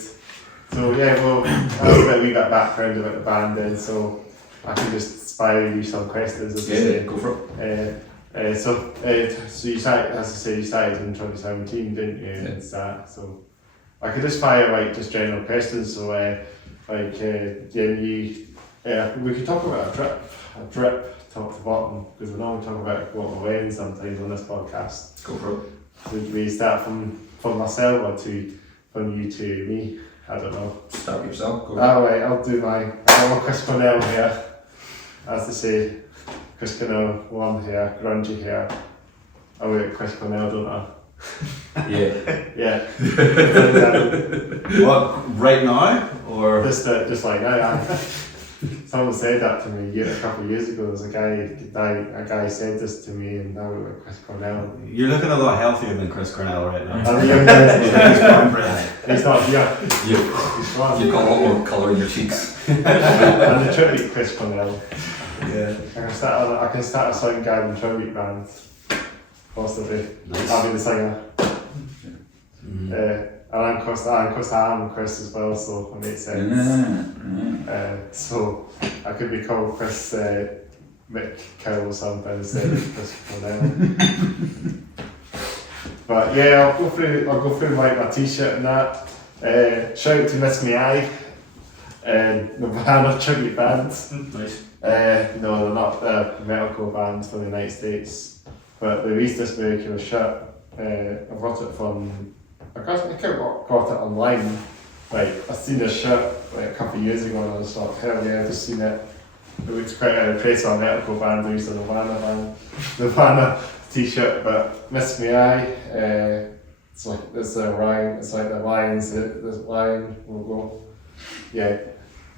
So yeah, well, that's a bit we got background about the band then, so I can just spire you some questions as I say. Go for it. So you started, as I say, you started in 2017, didn't you? And so I could just fire like just general questions. So we could talk about a drip top to bottom, because we normally talk about what we're wearing sometimes on this podcast. Go for it. Would we start from myself or from you to me? I don't know. Start yourself. Go for it. Alright, I'll do I'm Chris Cornell here. As they say, Chris Cornell, warm hair, grungy hair. I wear Chris Cornell, don't I? Yeah. What, right now? Or? Just like that. Someone said that to me a couple of years ago. There's a guy said this to me, and now we're Chris Cornell. You're looking a lot healthier than Chris Cornell right now. He's not here. You've got a lot more colour in your cheeks. And the tribute Chris Cornell. Yeah. I can start a Soundgarden tribute band. Possibly. Nice. I'll be the singer. And I'm Chris as well, so it makes sense. So I could be called Chris Mick Cow or something instead of Chris Cornell. But yeah, I'll go through like my t-shirt and that. Shout out to Miss Me Eye, Nirvana tribute band. Nice. No, they're not a metalcore band from the United States, but they released this very cool shirt. I got it from. I got it online. Like I seen this shirt like a couple of years ago, and I was like, hell yeah, I've just seen it. It looks quite out of place on a metalcore band. They used a Nirvana t-shirt, but Miss Me Eye. It's like there's a rhyme. It's like the lines. This line logo. Yeah.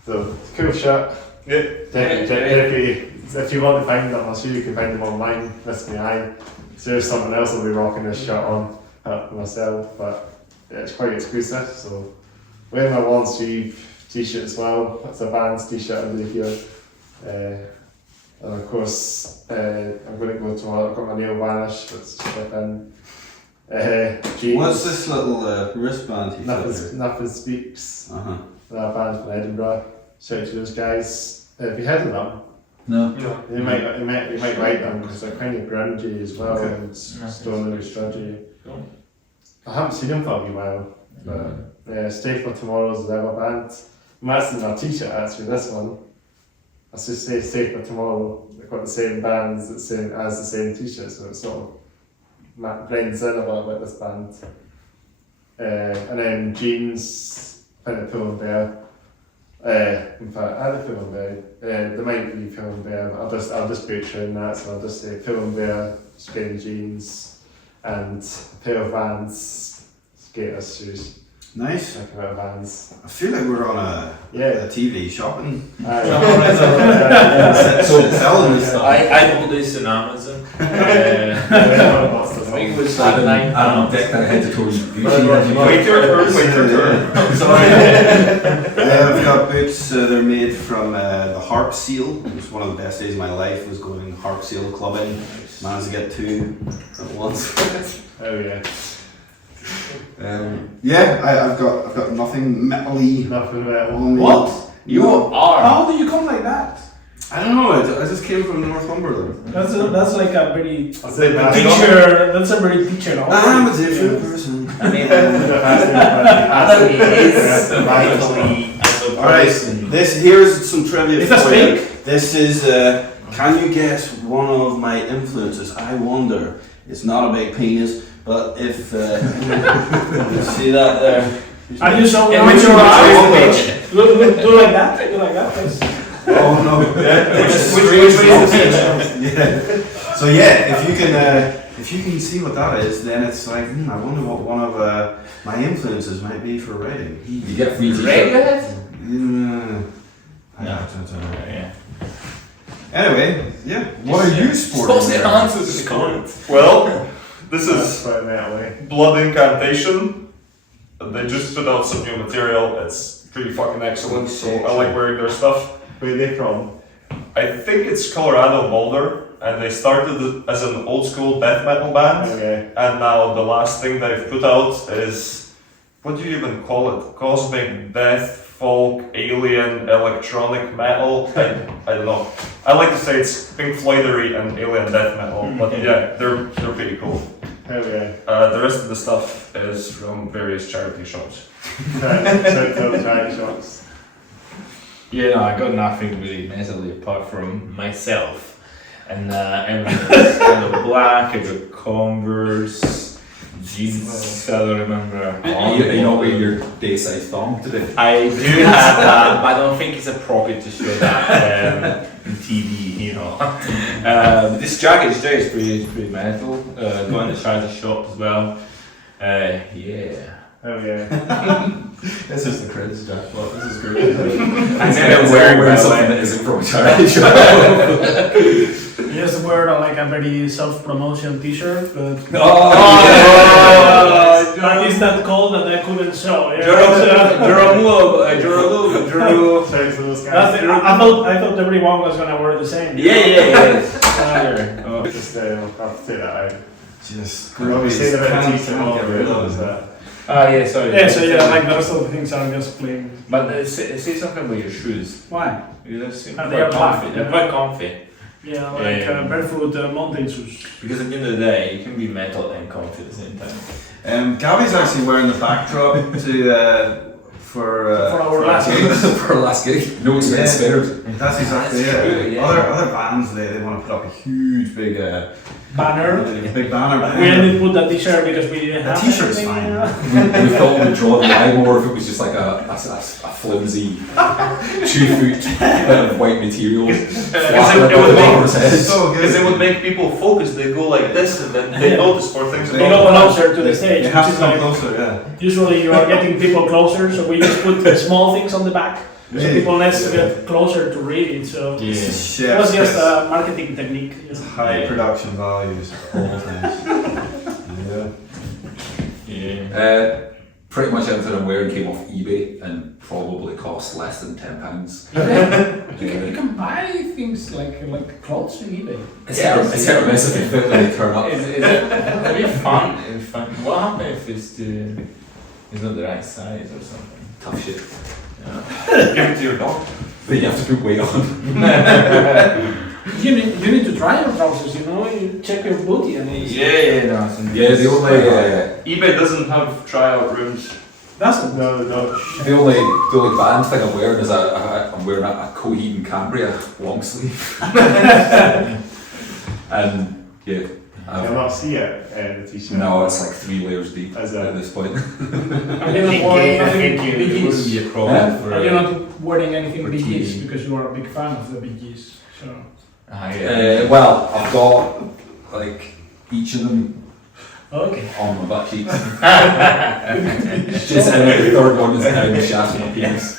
So it's a cool shirt. Yeah. Definitely, if you want to find them, I'm sure you can find them online. Miss me, I. So there's someone else will be rocking this shirt on myself, but yeah, it's quite exclusive. So wearing my long sleeve t-shirt as well. That's a band's t-shirt under here. And of course, I'm going to go tomorrow. I've got my nail varnish, let's slip in. Jeans. What's this little wristband you got? Nothing Speaks. Uh-huh. That band from Edinburgh. Shout out to those guys. Have you heard of them? No. No. You might like them because they're kind of grungy as well Okay. and stoner sludgy. I haven't seen them for a wee while, but Stay for Tomorrow's Leather Band. I'm actually in my t-shirt actually, this one. I just say Stay for Tomorrow. They've got the same bands as the same t-shirt, so it sort of blends in a little bit, this band. And then jeans, kind of Pull and Bear. In fact, I had a Pull and Bear. There might be Pull and Bear, but I'll just butcher in that, so I'll just say Pull and Bear, skinny jeans, and a pair of Vans, skaters shoes. Nice. Like a pair of Vans. I feel like we're on a TV shopping. Selling this stuff. I bought this on Amazon. I think it was like £9. I'm decked out head to toe beauty. Wait your turn. Sorry. I've got boots. They're made from the Harp Seal. It was one of the best days of my life. Was going Harp Seal clubbing. Managed to get 2 at once. Oh yeah. I've got nothing metally Nothing about on me. What? You are. How do you come like that? I don't know. I just came from Northumberland. That's like a very I'll say that. teacher. That's a very teacher. I'm a different person. I mean, he is vitally as a All right. person. Here's some trivia Is that for you. fake? This is. Can you guess one of my influences? I wonder. It's not a big penis, but if you see that there. Are you so And with which your one eyes? is the bitch? Do like that. Do like that. That's- Oh no! Which way is the Yeah. So yeah, if you can see what that is, then it's like I wonder what one of my influences might be for writing. You get free t-shirt. Radiohead? Yeah. Yeah. Anyway, yeah. What are you sporting? What's the there? answer to the comment? Well, this That's is quite that way. Blood Incantation. They just put out some new material. It's pretty fucking excellent. So I like wearing their stuff. Where are they from? I think it's Colorado Boulder, and they started as an old school death metal band. Okay. And now the last thing they've put out is, what do you even call it? Cosmic death, folk, alien, electronic metal. I don't know. I like to say it's Pink Floydery and alien death metal, but yeah, they're pretty cool. Hell yeah. The rest of the stuff is from various charity shops. Charity shops. Yeah, no, I got nothing really mentally apart from myself. And everything's kind of black. I got Converse, jeans, I don't remember. You know where your day size thong today? I do have that, but I don't think it's appropriate to show that on TV, you know. This jacket is pretty metal. Go in the charity shop as well. Yeah. Oh yeah. This is the credits jackpot. This is great. I'm never wearing something that isn't from a charity shop. You just wear like a very self-promotion T-shirt, but and it's that cold that I couldn't show. Yeah. Jorogumo. Shout out to those That's guys. it. I thought everyone was gonna wear the same. Yeah. Just I'll have to say that out. Just We're saying about can't teeth and all get the rid of is it. that. Yeah, sorry. Yeah, so yeah, like the rest of the things are just plain. But say something about your shoes. Why? You just seem And quite they are black. comfy. They're quite comfy. Yeah, like barefoot mountain shoes. Because at the end of the day, you can be metal and comfy at the same time. Gabby's actually wearing the backdrop to for our last gig. For our last gig. No expense spared. That's exactly That's it. true, yeah. Other bands they want to put up a huge big Banner. banner. We didn't put that T-shirt because we didn't The have T-shirt's anything. fine. We thought we'd draw the line more if it was just like a flimsy 2 foot of white material. Because it would make people focus. They go like this, and then they notice more things. They go closer to the stage. They have which to is come like, closer, yeah. usually you are getting people closer, so we just put the small things on the back. So people need to get closer to read it. So Yeah. it was just a marketing technique. You know? High production values all times. Yeah. Yeah. Pretty much everything I'm wearing came off eBay and probably cost less than £10. You can buy things like clothes on eBay. It's hit or miss if they fit when they turn up. Is it fun? What happens if it's not the right size or something? Tough shit. Give it to your dog. Then you have to put weight on. You need to try your trousers, you know, you check your booty and it's, Yeah, the only eBay doesn't have tryout rooms. doesn't. No. the only band thing I'm wearing is I'm wearing a Coheed and Cambria long sleeve. And yeah, You'll not see it, the t-shirt. no, it's like 3 layers deep Is at it? this point. Are you not wearing anything Bee Gees? Be a problem for Are you not wearing anything for Bee Gees TV. because you are a big fan of the Bee Gees? So. Well, I've got like each of them Okay. on my butt cheeks. Just and the third one is down the shaft of my penis.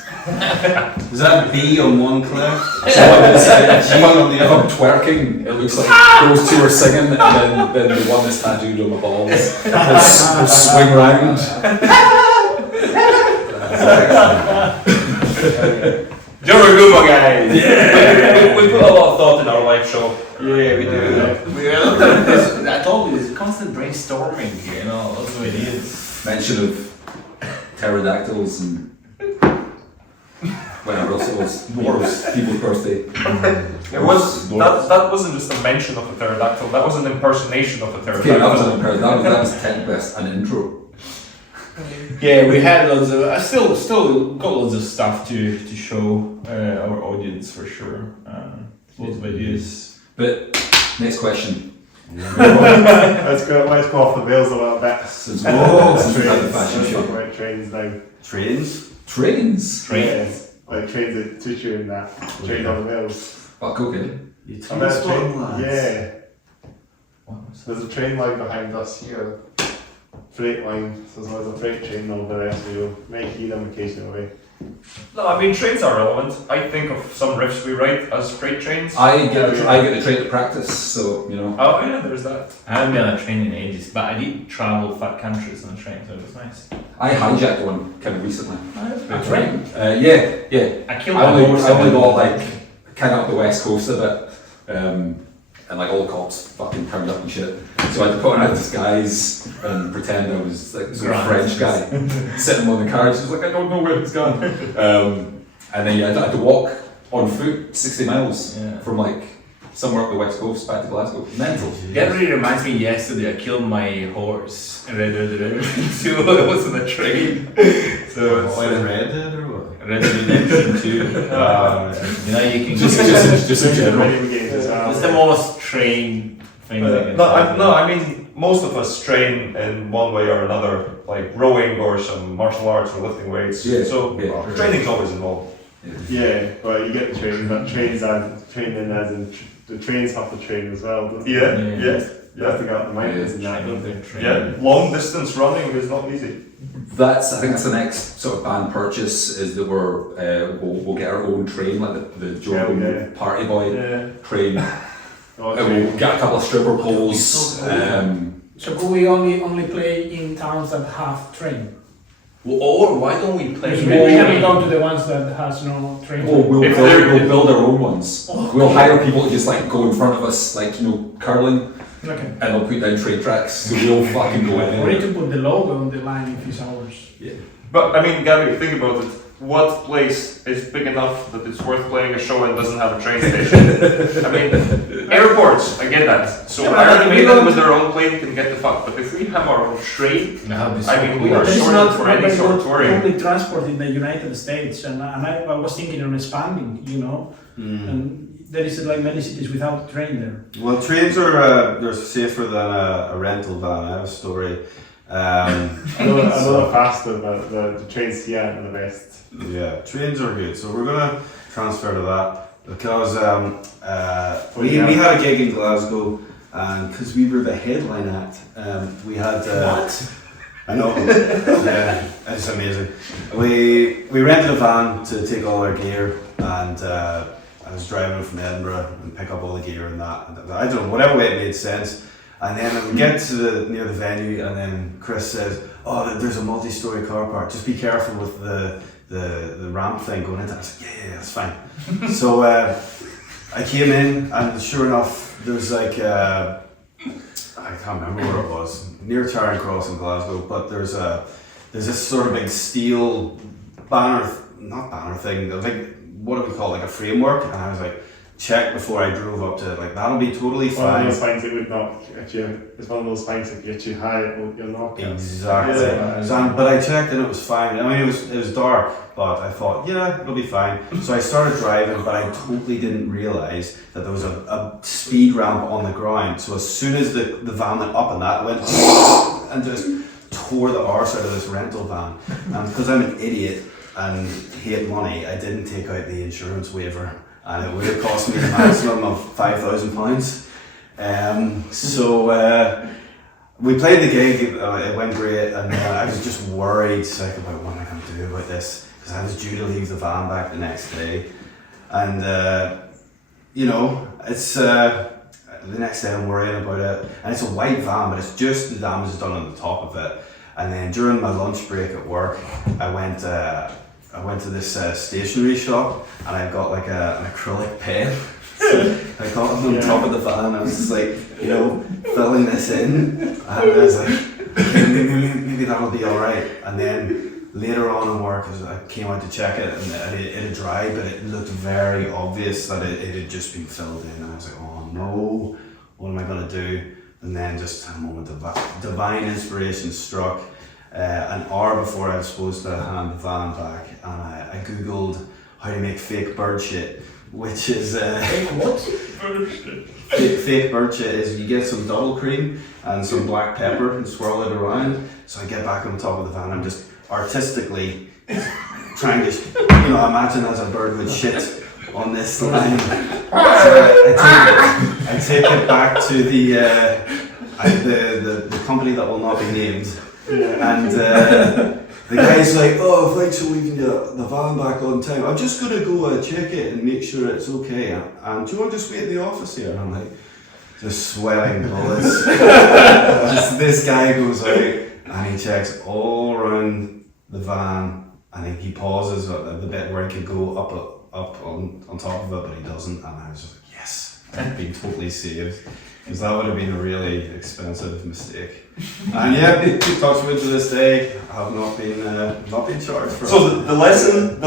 Is that B on one cleft? So if I'm twerking, it looks like those two are singing, and then the one that's tattooed on my balls will swing round. Jorogumo, guys! we put a lot of thought in our live show. Yeah, we do. I told you, it's constant brainstorming, you know, lots of ideas. Mention of pterodactyls and whatever else it was. Dwarves, people's birthday. It was that wasn't just a mention of a pterodactyl. That was an impersonation of a Okay, that was pterodactyl. that was technically an intro. Yeah, we had loads of. I still got loads of stuff to show our audience for sure. Loads of ideas. But next question. Let's go off the rails a little bit. Since Trains. we had the fashion Let's talk show. about trains now. Trains? Trains. Trains. Like trains that teach you in that. Train on the rails. Fuck, okay. You I train bet spotting lads. Yeah. What was There's a train line behind us here. Freight line. So there's a freight train over there, so you'll make them occasionally. No, I mean trains are relevant. I think of some riffs we write as freight trains. I get the train to practice, so you know. Oh yeah, there's that. I haven't been on a train in ages, but I did travel far countries on a train, so it was nice. I hijacked one kind of recently. A train? Yeah. I killed I my only horse. got like kind of up the west coast of it, and like all the cops fucking turned up and shit. So I had to put on a disguise and pretend I was like some Grand. French guy sitting on the carriage. He was like, I don't know where he's gone. And then yeah, I had to walk on foot 60 miles from like somewhere up the west coast back to Glasgow. Mental. That really reminds me. Yesterday, I killed my horse in Red Dead Redemption 2. I was on a train. So it's Like Red Dead or what? Red Dead Redemption 2. You know, you can Just in general. Video games as well. It's the most train thing. I mean, most of us train in one way or another, like rowing or some martial arts or lifting weights. Yeah, So yeah. training's always involved. Yeah, well, you get the trains, but trains as training as in the trains have to train as well. Doesn't Yeah, it? yeah, You have to go out the mountains and that. I don't love you? the train. yeah. Long distance running is not easy. I think that's the next sort of band purchase is that we'll get our own train, like the Jorogumo Party Boy train. Oh, And we'll get a couple of stripper poles. So could we only play in towns that have train? Or why don't we play? Because we can go to the ones that has no train. We'll If build our own ones. We'll hire people to just like go in front of us, like curling, Okay. and they'll put down train tracks. So we'll fucking go We need anywhere. to put the logo on the line if it's ours. But I mean, Gabby, think about it. What place is big enough that it's worth playing a show and doesn't have a train station? I mean, airports, I get that. So Yeah, but Iron we Maiden don't- with their own plane can get the fuck. But if we have our own train, I mean, we are But it's short not for any very sort of good touring. public transport in the United States, and I was thinking on expanding, you know, and there is like many cities without train there. Well, trains are they're safer than a rental van. I have a story. I know the faster, but the trains here are the best. Yeah, trains are good. So we're gonna transfer to that because we had a gig in Glasgow, and because we were the headline act, we had I know. Yeah, it's amazing. We rented a van to take all our gear, and I was driving from Edinburgh and pick up all the gear and that. And I don't know, whatever way it made sense. And then we get to near the venue, and then Chris says, "Oh, there's a multi-story car park. Just be careful with the ramp thing going into it." I was like, "Yeah, that's fine." So I came in, and sure enough, there's like I can't remember where it was, near Charing Cross in Glasgow. But there's this sort of big steel not banner thing, like what do we call it, like a framework, and I was like, check before I drove up to it, like that'll be totally One of fine. those things that would not get you. It's one of those things that get you high, you'll knock it. Exactly. Yeah. But I checked and it was fine. I mean, it was dark, but I thought, yeah, it'll be fine. So I started driving, but I totally didn't realise that there was a speed ramp on the ground. So as soon as the van went up and that went and just tore the arse out of this rental van. And because I'm an idiot and hate money, I didn't take out the insurance waiver. And it would have cost me a maximum of £5,000. So we played the gig, it went great, and I was just worried sick about what am I going to do about this, because I was due to leave the van back the next day. And you know, it's the next day I'm worrying about it, and it's a white van, but it's just the damage is done on the top of it. And then during my lunch break at work, I went to this stationery shop, and I got like an acrylic pen. So I got it on the top of the van. I was just like, you know, filling this in, and I was like, okay, maybe that'll be all right. And then later on in work, as I came out to check it, and it had dried, but it looked very obvious that it had just been filled in. And I was like, oh no, what am I gonna do? And then just a moment of divine inspiration struck. An hour before I was supposed to hand the van back, and I googled how to make fake bird shit, which is What? fake bird shit is you get some double cream and some black pepper and swirl it around. So I get back on top of the van, I'm just artistically trying to, you know, imagine as a bird would shit on this line. So I take it back to the company that will not be named. And the guy's like, "Oh, thanks for leaving the van back on time. I'm just going to go check it and make sure it's okay. And do you want to just wait in the office here?" And I'm like, just sweating bullets. Just this guy goes out and he checks all around the van, and then he pauses at the bit where he could go up on top of it, but he doesn't. And I was just like, yes, I've been totally saved. Because that would have been a really expensive mistake. And yeah, touch wood to this day, I have not been charged for it. So the lesson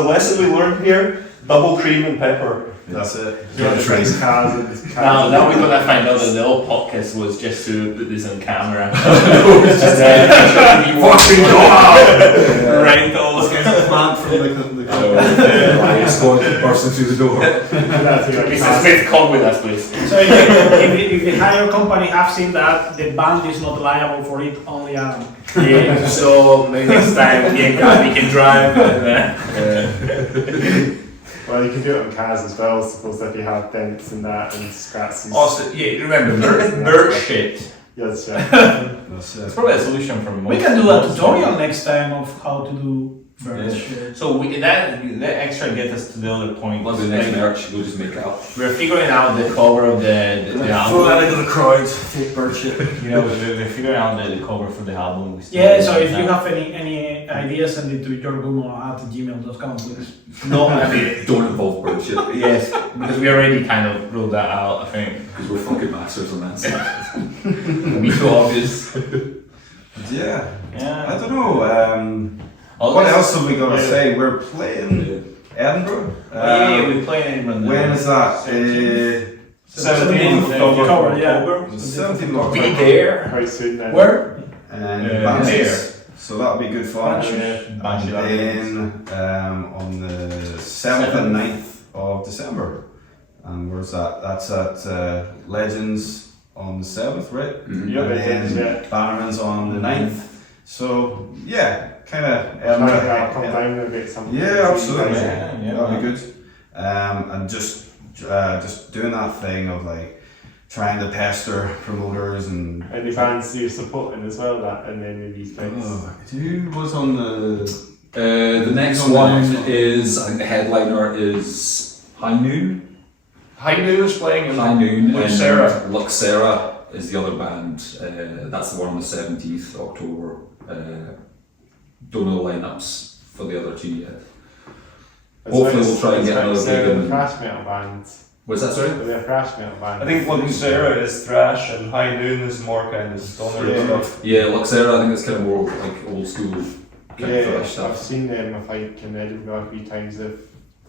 we learned here: double cream and pepper. That's it. You want to trace cars and Now we're gonna find out that the whole podcast was just to put this on camera. It was just fucking rentals. Plant from the It's going to burst through the door. Mr. Smith, come with us, please. So if the hire company have seen that, the band is not liable for it, only Adam. Yeah, so maybe next time we can drive. Well, you can do it on cars as well, I suppose, if you have dents and that and scratches. Also, yeah, remember, bird shit. Yes, yeah. That's It's it. probably a solution for most. We can do a tutorial next time of how to do bird Yeah. shit. So that extra gets us to the other point. Love the next merch, we'll just make it up. We're figuring out the cover of the Throw that album. into the crowd, fake bird shit. You know, we're figuring out the cover for the album. Yeah, so if you have any ideas, send it to jorogumo@gmail.com, please. No, I mean, Don't involve bird shit, yes, because we already kind of ruled that out, I think. because we're fucking masters on that stuff. Be too obvious. Yeah, Yeah. I don't know. What else have we got to say? We're playing Edinburgh. Yeah, we play in England. When is that? 17th of October. Cover, yeah. 17th of Be October. there. How soon then? Where? And Yeah, Banshees. So that'll be good fun. Banshee. And then on the 7th and 9th of December. And where's that? That's at Legends on the 7th, right? Yeah, And Legends, then yeah. Bannerman's on the 9th. So yeah, kind of Come down a bit. Something. Yeah, absolutely. Yeah, That'll be good. And just doing that thing of like trying to pester promoters and. Any bands you're supporting as well, that and any of these gigs? Who was on the? The next one is, I think the headliner is High Noon. High Noon is playing in High Noon. Luxera. And Luxera is the other band. That's the one on the 17th October. Don't know the lineups for the other two yet. Hopefully we'll try and get another gig They're a in. thrash metal band. Was that sorry? They're a thrash metal band. I think Luxera is thrash and High Noon is more kind of stoner Yeah. stuff. Yeah, Luxera, I think it's kind of more like old school kind of Yeah, thrash I've stuff. seen them I think in Edinburgh a few times. They're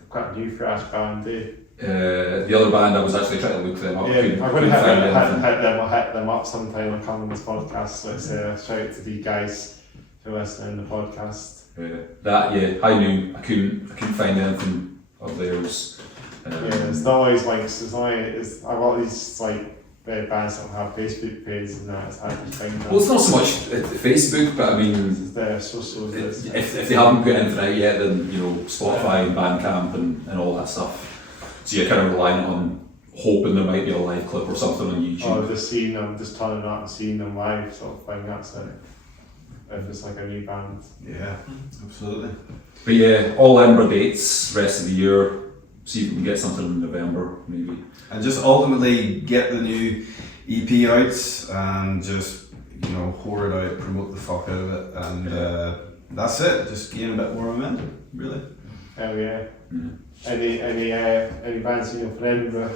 quite a new thrash band. The other band, I was actually trying to look them up. Yeah, couldn't I'm going to find anything. hit them up sometime and come on this podcast. So it's shout out to the guys who listen in the podcast. High Noon. I couldn't find anything of theirs. Yeah, it's not always links. I've got these like bands that have Facebook pages and that. It's hard to find them. Well, it's not so much Facebook, but I mean, It's their socials. if they haven't put anything out yet, then Spotify and Bandcamp and all that stuff. So you're kind of relying on hoping there might be a live clip or something on YouTube. Or just seeing them, just turning up and seeing them live sort of thing. That's it. If it's like a new band. Yeah, absolutely. But yeah, all Edinburgh dates, rest of the year. See if we can get something in November, maybe. And just ultimately get the new EP out and just, whore it out, promote the fuck out of it, and that's it. Just gain a bit more momentum, really. Hell yeah. Mm. Any bands in your friend?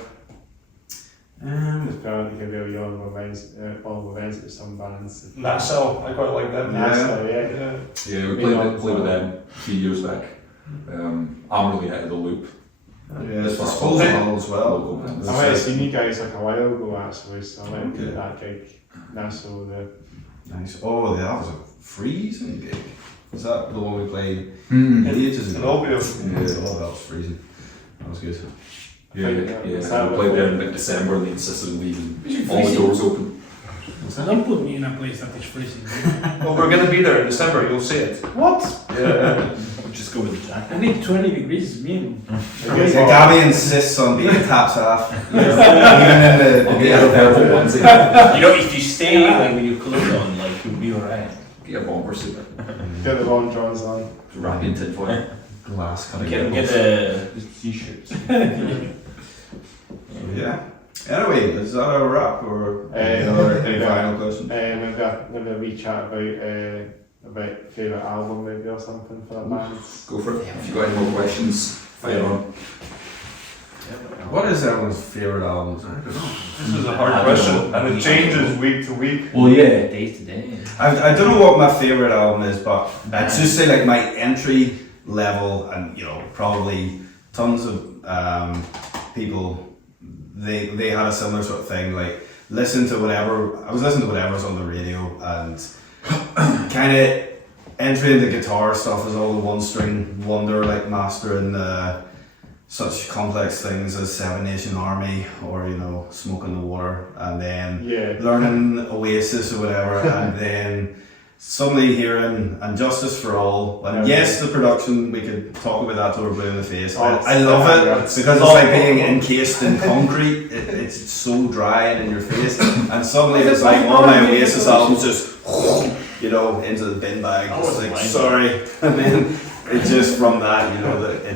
Um, There's apparently going to be all events with some bands. Nassau, I quite like them. Nassau, yeah. Yeah, we played with them a few years back. I'm really out of the loop. yeah, This it's was disposable as well. local bands. I might have seen you guys like a while ago actually, so I went to Okay. that gig. Nassau, Nice. Oh, yeah, that was a freezing gig. Is that the one we played Mm. ages An ago? Opium. Yeah, oh, that was freezing. That was good. Yeah. So we played there in December and they insisted on leaving all the freezing? doors open. Don't put me in a place that is freezing. Well, we're gonna be there in December, you'll see it. What? Yeah. Just go with the jacket. I need 20 degrees minimum. Yeah, Gabby insists on being taps off. Even in the Purple onesie. If you stay like with your clothes on, like you'll be alright. Get a bomber suit. Get the long johns on. Wrap in tinfoil. glass You cutting. can get the t-shirts. Yeah. Anyway, is that a wrap or any final question? Maybe a wee chat about favourite album maybe or something for the bands. Go for it. If you've got any more questions, fire on. What is everyone's favourite albums? I don't know. This is a hard question, and it changes week to week. Well, yeah. Day to day. I don't know what my favourite album is, but I'd just say like my entry level, and probably tons of people they had a similar sort of thing. Like I was listening to whatever's on the radio, and kind of entering the guitar stuff is all the one string wonder, like mastering such complex things as Seven Nation Army or Smoke in the Water, and then learning Oasis or whatever, and then suddenly hearing And Justice for All, and yes, the production, we could talk about that till we're blue in the face. I love it because it's like being encased in concrete. It's so dry and in your face, and suddenly it's like all my Oasis albums just into the bin bag. It's like sorry, and then it just from that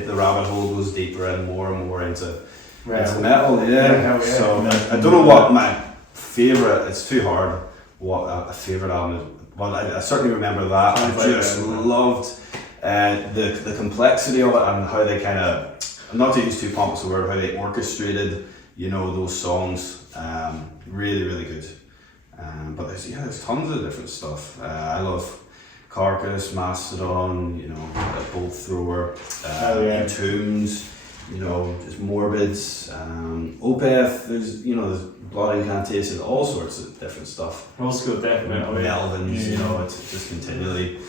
the rabbit hole goes deeper and more into metal. Yeah. So I don't know what my favorite. It's too hard. What a favorite album is. Well, I certainly remember that. I just loved the complexity of it and how they kind of, not to use too pompous a word, how they orchestrated, those songs. Really, really good. But there's tons of different stuff. I love Carcass, Mastodon, Bolt Thrower, Entombed, just Morbids, Opeth. There's Blood Incantation, all sorts of different stuff. Old school death metal. Melvins, it's just continually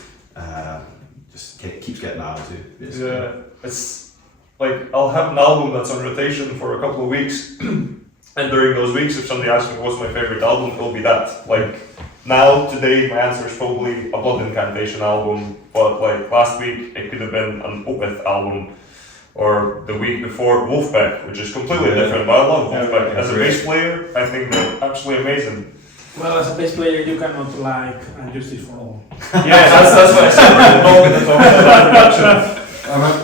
keeps getting added to. Basically. Yeah, it's like I'll have an album that's on rotation for a couple of weeks, and during those weeks, if somebody asks me what's my favorite album, it'll be that. Like today, my answer is probably a Blood Incantation album, but like last week, it could have been an Opeth album. or the week before Wolfpack, which is completely different, but I love Wolfpack. As a bass player, I think they're absolutely amazing. Well, as a bass player, you cannot like Justice for All. Yeah, that's what I said right at the top of that production.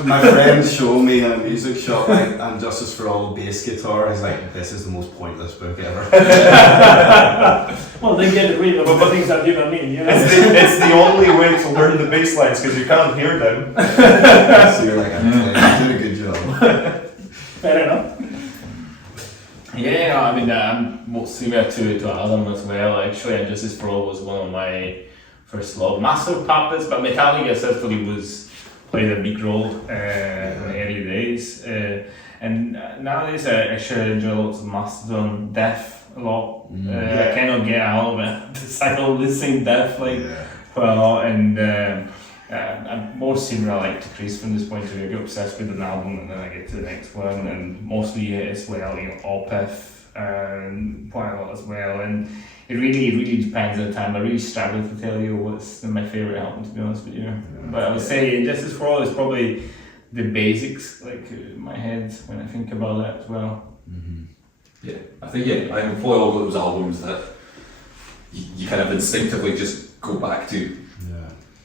My friend showed me in a music shop like and Justice for All bass guitar. He's like, this is the most pointless book ever. Well, they get rid of the things that you don't need, you know? It's the only way to learn the bass lines because you can't hear them. So you're like, I'm doing a good job. Fair enough. Yeah, I mean, I'm similar to Adam as well. Actually, and Justice for All was one of my first love. Master of Puppets, but Metallica certainly played a big role in the early days. And nowadays, I actually enjoy lots of Mastodon, Death a lot. I cannot get out of it. The cycle of listening Death well, and I'm more similar like to Chris from this point of view. I get obsessed with an album and then I get to the next one, and mostly as well, Opeth and quite a lot as well. And it really depends on the time. I really struggle to tell you what's my favorite album, to be honest with you. But I would say Justice for All is probably the basics, like in my head when I think about that as well. Yeah, I think I can probably all those albums that you kind of instinctively just go back to.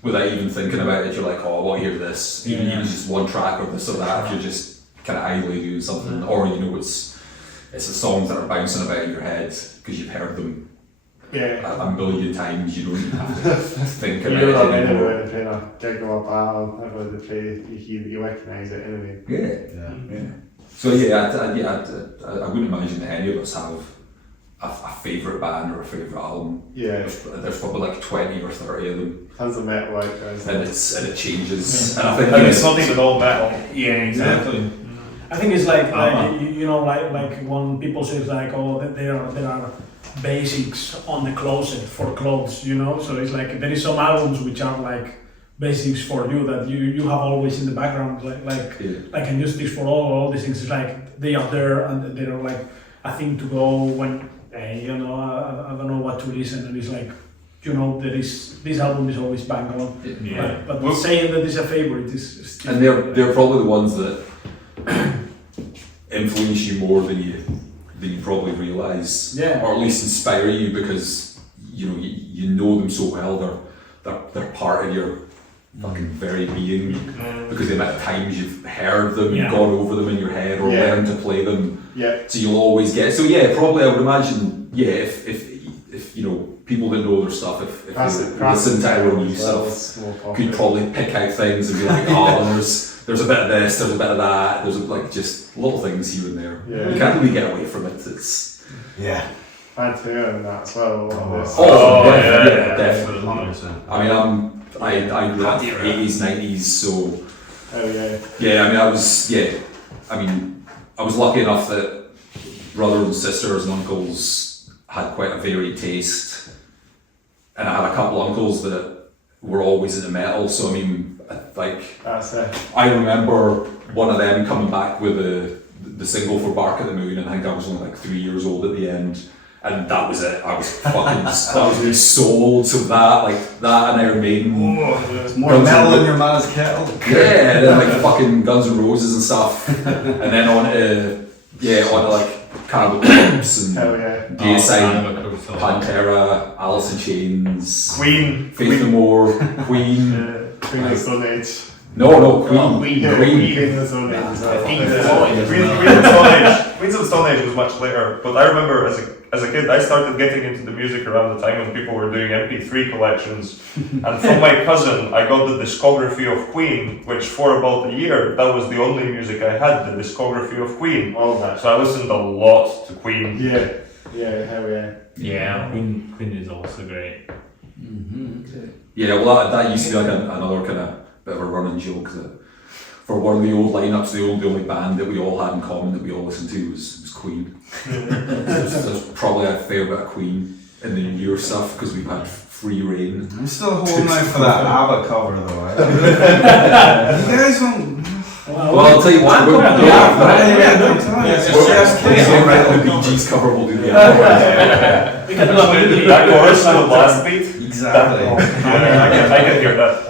Without even thinking about it, you're like, oh, I want to hear this. Even just one track or this or that, if you're just kind of idly doing something, or it's the songs that are bouncing about in your head because you've heard them a million times. You don't even have to think about it anymore. When playing a gig or a band, whenever they play, you recognise it anyway. Yeah. So I wouldn't imagine that any of us have a favourite band or a favourite album. Yeah. There's probably like 20 or 30 of them. Tons of metal out there. And it changes. And I think it's not even all metal. Yeah, exactly. I think it's like when people say like, oh, there are basics on the closet for clothes, you know. So it's like there is some albums which are like basics for you that you have always in the background, like Justice for All these things. It's like they are there and they're like a thing to go when I don't know what to listen, and it's like, this album is always bang on. But saying that it's a favorite is still. And they're probably the ones that influence you more than you probably realise, or at least inspire you because you know them so well. They're part of your fucking very being because the amount of times you've heard them and gone over them in your head or learned to play them. So you'll always get. So probably I would imagine if people that know their stuff, if they listen to our new stuff, could probably pick out things and be like, oh, there's a bit of this, there's a bit of that, there's just little things here and there. You can't really get away from it. It's Pantera and that as well. Definitely. I mean, I grew up 80s, 90s, so I was lucky enough that brothers and sisters and uncles had quite a varied taste, and I had a couple of uncles that were always into metal. So I mean, I remember one of them coming back with the single for Bark at the Moon, and I think I was only like 3 years old at the end. And that was it. I was fucking, I was really sold to that and Iron Maiden. It's more metal than your man's kettle. Yeah, and then like fucking Guns N' Roses and stuff. And then on to like Cannibal Corpse and Deicide, Pantera, Alice in Chains, Queen, Faith No More, Queen. Queen of the Stone Age. No, Queen. Queen of the Stone Age. Queens of the Stone Age was much later, but I remember as a kid I started getting into the music around the time when people were doing MP3 collections, and from my cousin I got the discography of Queen, which for about a year that was the only music I had, the discography of Queen. All that. So I listened a lot to Queen. Queen is also great. Yeah, well that used to be like another kind of bit of a running joke that for one of the old lineups, the only band that we all had in common that we all listened to was Queen. There's probably a fair bit of Queen in the newer stuff because we've had free reign. I'm still holding out for that ABBA cover though. You guys don't. Well, I'll tell you what. The Bee Gees cover will do the album. That chorus, the last beat. Exactly. I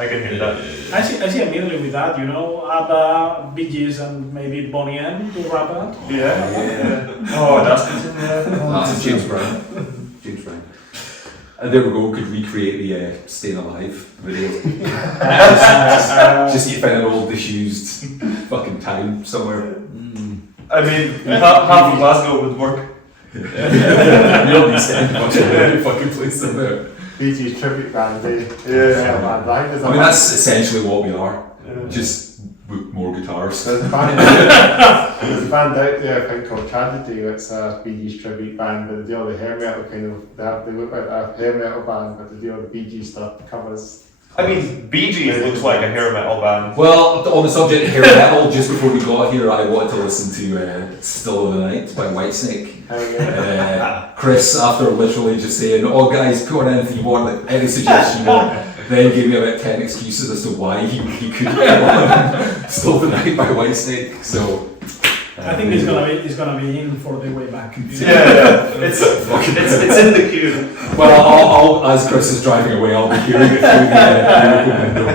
can hear that. I see immediately with that, ABBA, Bee Gees, and maybe Bonnie M to rap out. Yeah. Oh, that's That's James Brown. James Brown. And there we go, could recreate the Staying Alive video. just you find an old disused fucking time somewhere. I mean, half of Glasgow would work. You don't need to send a bunch of fucking place somewhere. Bee Gees tribute band, Yeah. band live. I mean, that's essentially what we are. Just with more guitars. There's a band out there, I think, called Tragedy. It's a Bee Gees tribute band, but they do all the hair metal kind of. They look like a hair metal band, but they do all the Bee Gees stuff, covers. I mean, Bee Gees looks like a hair metal band. Well, on the subject of hair metal, just before we got here, I wanted to listen to Still of the Night by Whitesnake. Chris, after literally just saying, oh guys, put on anything you want, like, any suggestion you want, then gave me about 10 excuses as to why he couldn't get on Still of the Night by Whitesnake. So I think it's gonna be in for the way back. Yeah. It's in the queue. well, I'll as Chris is driving away, I'll be hearing it through the window.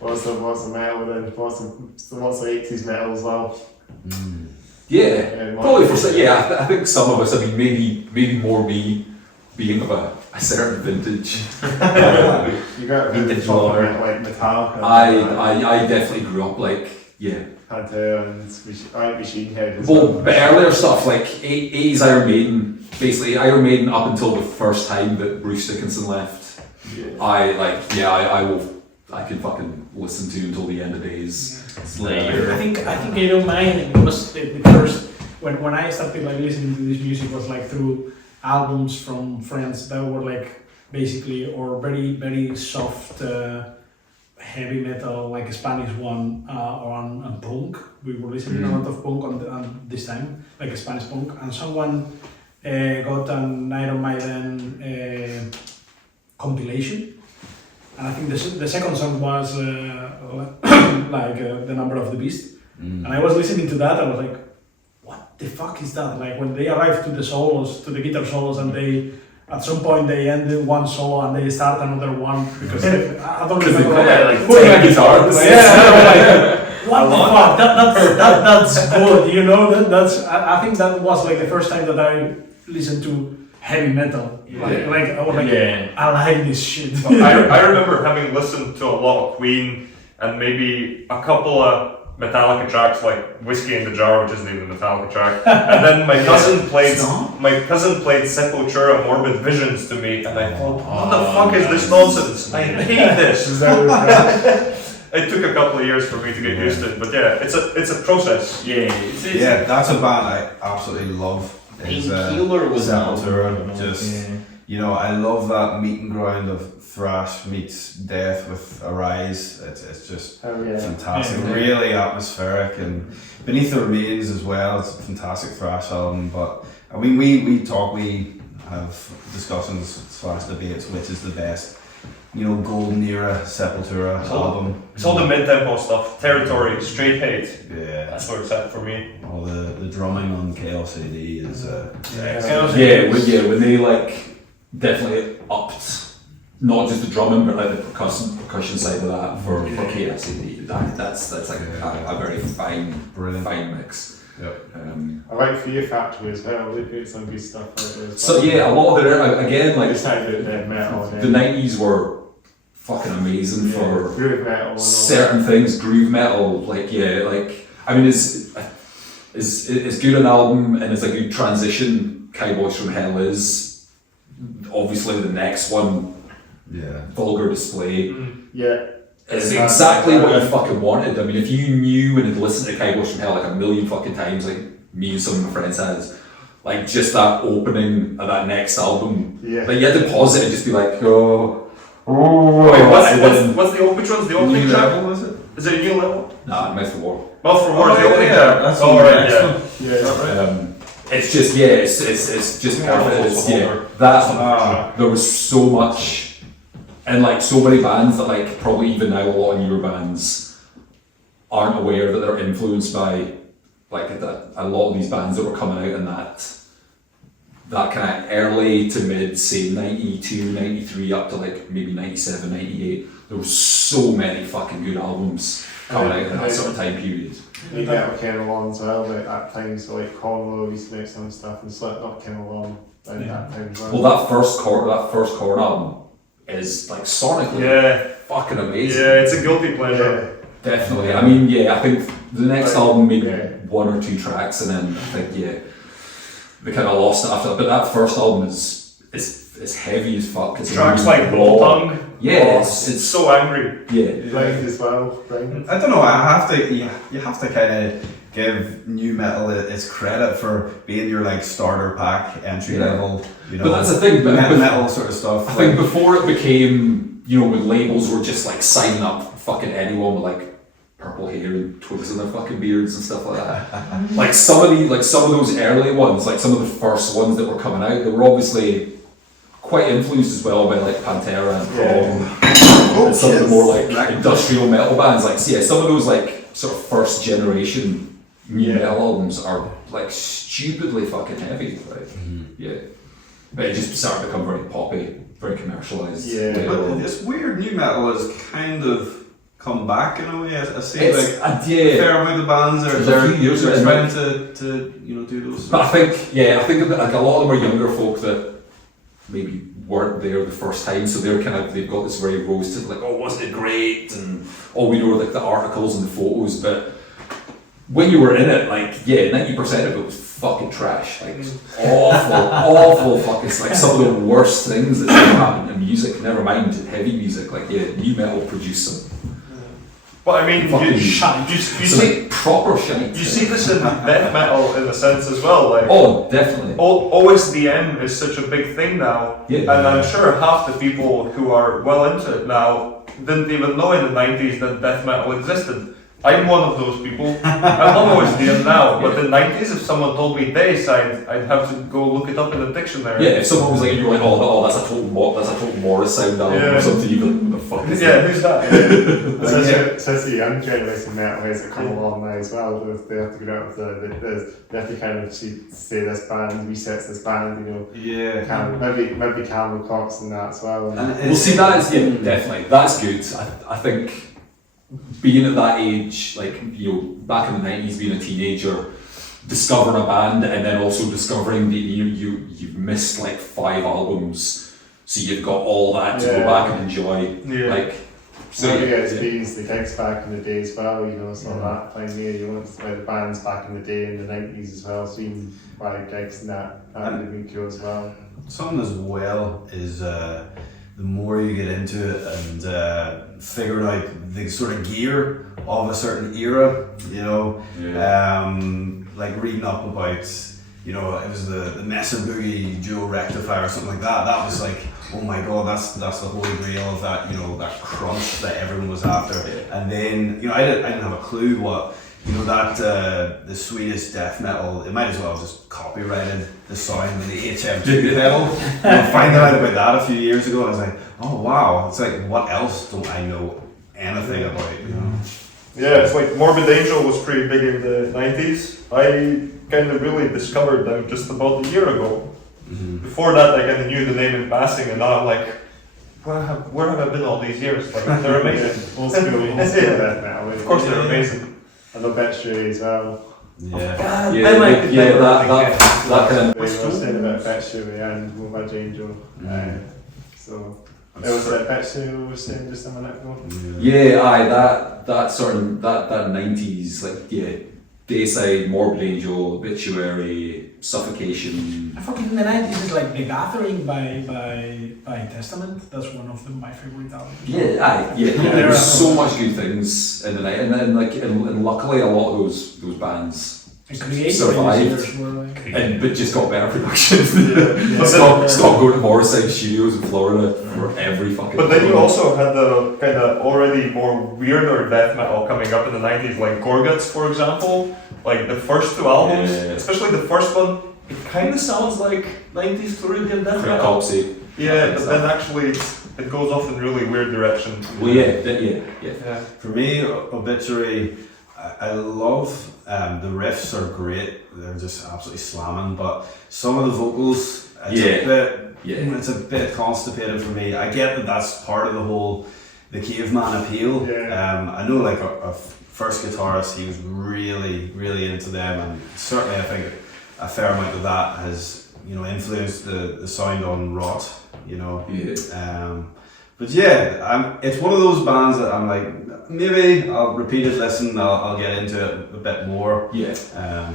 What's the metal then? What's the 80s metal as well? Yeah, probably for some. Yeah, I think some of us. I mean, maybe more me being of a certain vintage. You got Vintage talking lover. about like Metallica. I definitely grew up like Pantera and Machine Head. as well, but earlier stuff like 80s Iron Maiden. Basically, Iron Maiden up until the first time that Bruce Dickinson left. Yeah. I can fucking listen to until the end of days. Slayer. I think I don't mind. It was the first when I started like listening to this music was like through albums from friends that were like basically or very very soft heavy metal, like a Spanish one on punk. We were listening a lot of punk on this time, like a Spanish punk, and someone got an Iron Maiden compilation. And I think the second song was like The Number of the Beast. And I was listening to that, I was like, what the fuck is that? Like when they arrive to the solos, to the guitar solos, and they, at some point they end one solo and they start another one because I don't remember. Guitar. What the fuck? That's good, I think that was like the first time that I listened to heavy metal. Like I was like, I like this shit. I remember having listened to a lot of Queen and maybe a couple of Metallica tracks like Whiskey in the Jar, which isn't even a Metallica track. And then my cousin played Sepultura Morbid Visions to me, and I thought, what the fuck is this nonsense? I hate this. It took a couple of years for me to get used to it, but yeah, it's a process. Yeah, that's a band I absolutely love. Painkiller was Sepultura. I love that meeting ground of thrash meets death with Arise. It's just fantastic, really atmospheric, and Beneath the Remains as well. It's a fantastic thrash album. But I mean, we have discussions / debates which is the best, golden era Sepultura album. It's all the mid-tempo stuff, Territory, Straight Hate. Yeah, that's where it's at for me. All the drumming on Chaos AD is when they like definitely upped not just the drumming but like the percussion side of that for KFC. That's like a very brilliant fine mix. Yep. I like Fear Factory as well. They put some good stuff out there. So yeah, a lot of it again like just how the metal. The 90s were fucking amazing for groove metal. Certain things, groove metal. I mean, it's good an album and it's a good transition. Cowboys from Hell is. Obviously, the next one, Vulgar Display, is exactly what you fucking wanted. I mean, if you knew and had listened to Cowboys from Hell like a million fucking times, like me and some of my friends has, like just that opening of that next album, like you had to pause it and just be like, Wait, what's the which one's the opening track? Is it? Is it a new level? Nah, Mouth for War. Mouth for War is the opening track. That's It's just it's just perfect. There was so much, and like so many bands that like probably even now a lot of newer bands aren't aware that they're influenced by like that. A lot of these bands that were coming out in that that kind of early to mid, say 92, 93 up to like maybe 97, 98, there was so many fucking good albums coming out in that sort of time period. You get came along as well like at times, so like Conlo used to make some stuff and Slipknot came along around that time as well. Well, that first chord album is like sonically fucking amazing. Yeah, it's a guilty pleasure. Definitely. I mean, I think the next album maybe one or two tracks, and then I think they kind of lost it after that. But that first album is heavy as fuck. It's Tracks like Bull Tongue. Yeah, it's so angry. Yeah, Right as well. Right. I don't know. You have to kind of give new metal its credit for being your like starter pack, entry level. You know, but that's the thing. But metal sort of stuff. I think before it became, when labels were just like signing up fucking anyone with like purple hair and twigs in their fucking beards and stuff like that. like some of those early ones, like some of the first ones that were coming out, they were obviously quite influenced as well by like Pantera and Prong and some of the more like industrial metal bands. Like some of those like sort of first generation new metal albums are like stupidly fucking heavy, right? But it just started to become very poppy, very commercialized. But it's weird. New metal has kind of come back in a way. I see It's like a fair amount of bands are a few years ago, trying to do those. But I think like a lot of them are younger folk that maybe weren't there the first time, so they've got this very rose-tinted like, oh, wasn't it great, and all we know are like the articles and the photos. But when you were in it, like 90% of it was fucking trash, like awful fucking, like some of the worst things that ever happened in music. Never mind heavy music, like new metal produced some. But I mean, you see proper shite. You see this in death metal in a sense as well. Like, definitely. OSDM is such a big thing now, and I'm sure half the people who are well into it now didn't even know in the 90s that death metal existed. I'm one of those people. I love OSDM now, but in the 90s, if someone told me this, I'd have to go look it up in the dictionary. Yeah, if someone was like, you're like, oh, that's a total Morris sound album or something, you'd be like, what the fuck is that? Who's that? So it's the young generation metalheads that come along now as well. They have to go out with they have to kind of say this band resets this band, maybe Campbell Cox and that as well. Well, see, that is definitely that's good. I think. Being at that age, like back in the 90s, being a teenager, discovering a band and then also discovering that you've missed like 5 albums, so you've got all that to go back and enjoy. So you get experience the gigs back in the day as well, so that pioneer, the bands back in the day in the 90s as well, seeing by gigs and that would be cool as well. Something as well is the more you get into it and figuring out the sort of gear of a certain era, like reading up about, it was the Messer Boogie dual rectifier or something like that. That was like, oh my god, that's the holy grail of that, that crunch that everyone was after. And then, I didn't have a clue what, that the Swedish death metal, it might as well have just copyrighted the sound with the HM2 pedal. Finding out about that a few years ago, and I was like, oh wow, it's like, what else don't I know anything about? Yeah, it's like Morbid Angel was pretty big in the 90s. I kind of really discovered them just about a year ago. Before that, I kind of knew the name in passing, and now I'm like, where have I been all these years? Like, they're amazing. Old school death metal. Of course, they're amazing. And the Obituary as well. That kind of. We were saying about Obituary and Morbid Angel. So it was Obituary we were saying just a minute ago. That sort of that 90s Dayside, Morbid Angel, Obituary, Suffocation. I fucking in the 90s is like The Gathering by Testament. That's one of my favorite albums. There was so much good things in the night, and then and luckily a lot of those bands survived, but just got better production. Stop going to Morrissey Studios in Florida for every fucking. But then you also had the kind of already more weirder death metal coming up in the 90s, like Gorguts, for example. Like the first 2 albums, especially the first one, it kind of sounds like 90s Floridian death metal. But then actually it goes off in really weird direction. For me, Obituary, I love the riffs are great. they're just absolutely slamming. But some of the vocals, it's a bit constipated for me. I get that that's part of the caveman appeal. Yeah. I know like our first guitarist, he was really, really into them, and certainly I think a fair amount of that has, you know, influenced the sound on Rot, you know. Yeah. But yeah, it's one of those bands that I'm like, maybe I'll repeat it, listen, I'll get into it a bit more. Yeah.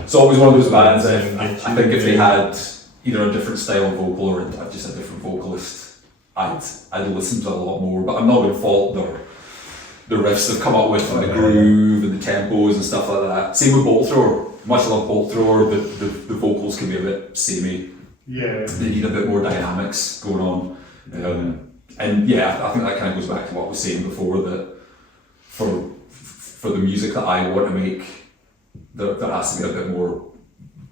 It's always one of those bands that I think if they had either a different style of vocal or just a different vocalist, I'd listen to it a lot more. But I'm not going to fault the riffs they've come up with, and the groove and the tempos and stuff like that. Same with Bolt Thrower. Much like Bolt Thrower, the vocals can be a bit samey. Yeah. They need a bit more dynamics going on. And yeah, I think that kind of goes back to what I was saying before, that for the music that I want to make, there has to be a bit more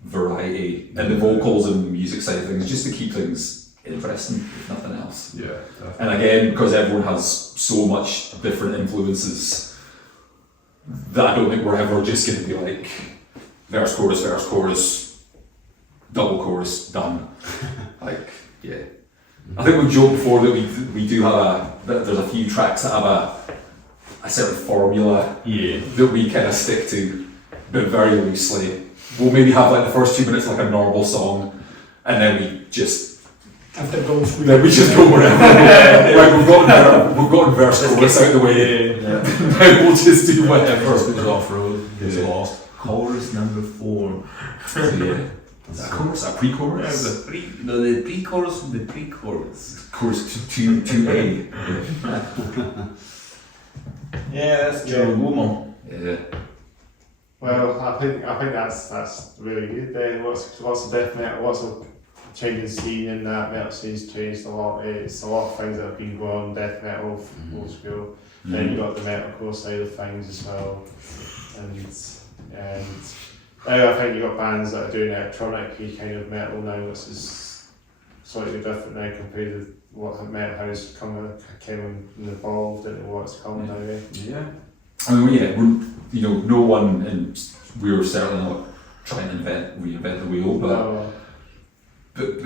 variety in the vocals and the music side of things, just to keep things interesting, if nothing else. Yeah, definitely. And again, because everyone has so much different influences, that I don't think we're ever just going to be like verse, chorus, double chorus, done. Like, yeah. I think we've joked before that we do have there's a few tracks that have a certain formula that we kind of stick to, but very loosely. We'll maybe have like the first 2 minutes like a normal song, and then we just After those, then we just go wherever. Like we've gotten verse chorus out the way. Then we'll just do whatever. It's off road, it's lost. Chorus number 4. So yeah. Is that a chorus? A pre-chorus? The pre-chorus of the pre-chorus. Chorus 2A. Yeah, that's Jorogumo. Yeah. Well, I think that's really good. There, lots of death metal, lots of changing scene in that metal scene's changed a lot. It's a lot of things that have been going on, death metal, old school. Then you got the metalcore side of things as well, and now I think you got bands that are doing electronic kind of metal now, which is slightly different now compared to what metal has came and evolved into what's coming now. Yeah. I mean, no one, and we were certainly not trying to reinvent the wheel, but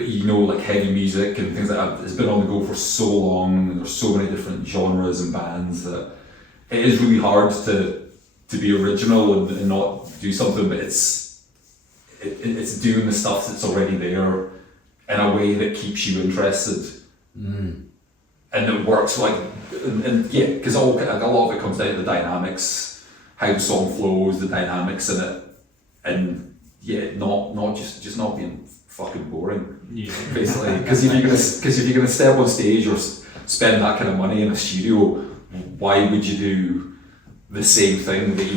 you know, like heavy music and things like that, it's been on the go for so long, and there's so many different genres and bands that it is really hard to be original and not do something, but it's doing the stuff that's already there in a way that keeps you interested. And it works like, and yeah, because a lot of it comes down to the dynamics, how the song flows, the dynamics in it, and yeah, not just not being fucking boring, basically. Because if you're gonna step on stage or spend that kind of money in a studio, why would you do the same thing that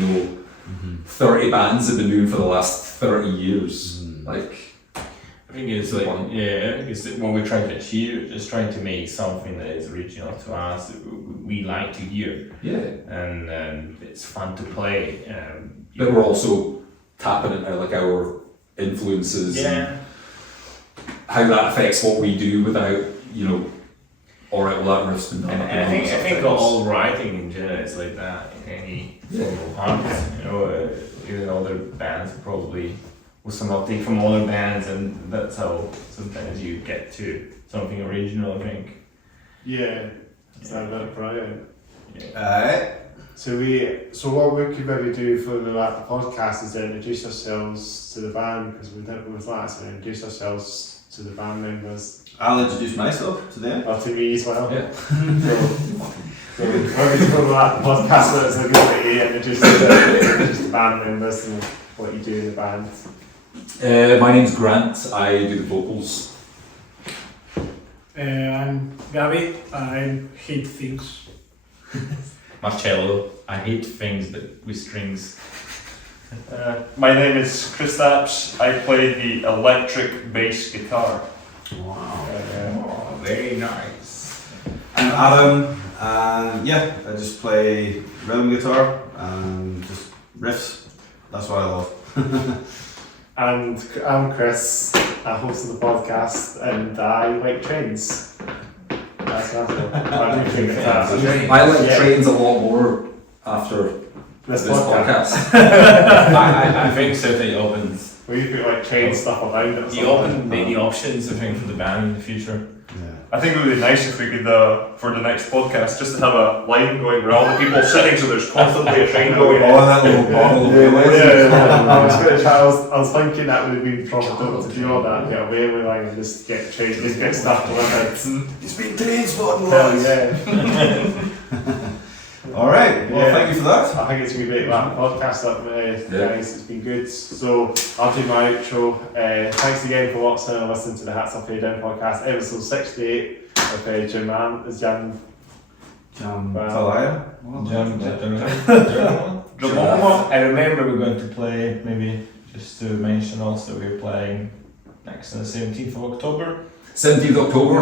30 bands have been doing for the last 30 years? Like, I think it's like, it's what we're trying to achieve, just trying to make something that is original to us, that we like to hear. Yeah. And it's fun to play. But we're also tapping into like our influences and how that affects what we do without, alright, well that riff's been done. And I think all writing in general is like that in any form of art. Even other bands probably with some uptake from other bands, and that's how sometimes you get to something original, I think. Yeah, that's brilliant. Alright. So what we could maybe do for the podcast is introduce ourselves to the band, because we'd like to introduce ourselves to the band members. I'll introduce myself to them. Or to me as well. Yeah. So maybe for the podcast, it's a good way to introduce the band members and what you do in the band. My name's Grant, I do the vocals. I'm Gabby. I hate things. Marcello, I hate things but with strings. My name is Chris Apps. I play the electric bass guitar. Wow. Very nice. I'm Adam, and I just play rhythm guitar and just riffs. That's what I love. And I'm Chris, I host the podcast, and I like trains. That's nothing. I like trains a lot more after this podcast. I think certainly opens We put like train stuff around it. Or You open many options, I think, for the band in the future. I think it would be nice if we could, for the next podcast, just to have a line going where all the people sitting, so there's constantly a train going. That little bottle of I was going to try. I was thinking that would have been profitable to do all that, get a railway line and just get trains, just get stuff delivered. It's been train spotting, Hell lads. yeah. All right. Well, thank you for that. I think it's going to be great wrap podcast up, guys. It's been good. So I'll do my outro. Thanks again for watching and listening to the Hats Off Fade Down podcast, episode 68 of Jim Man. Is Jan Talaya? I remember we're going to play, maybe just to mention also, we're playing next on the 17th of October. 17th October.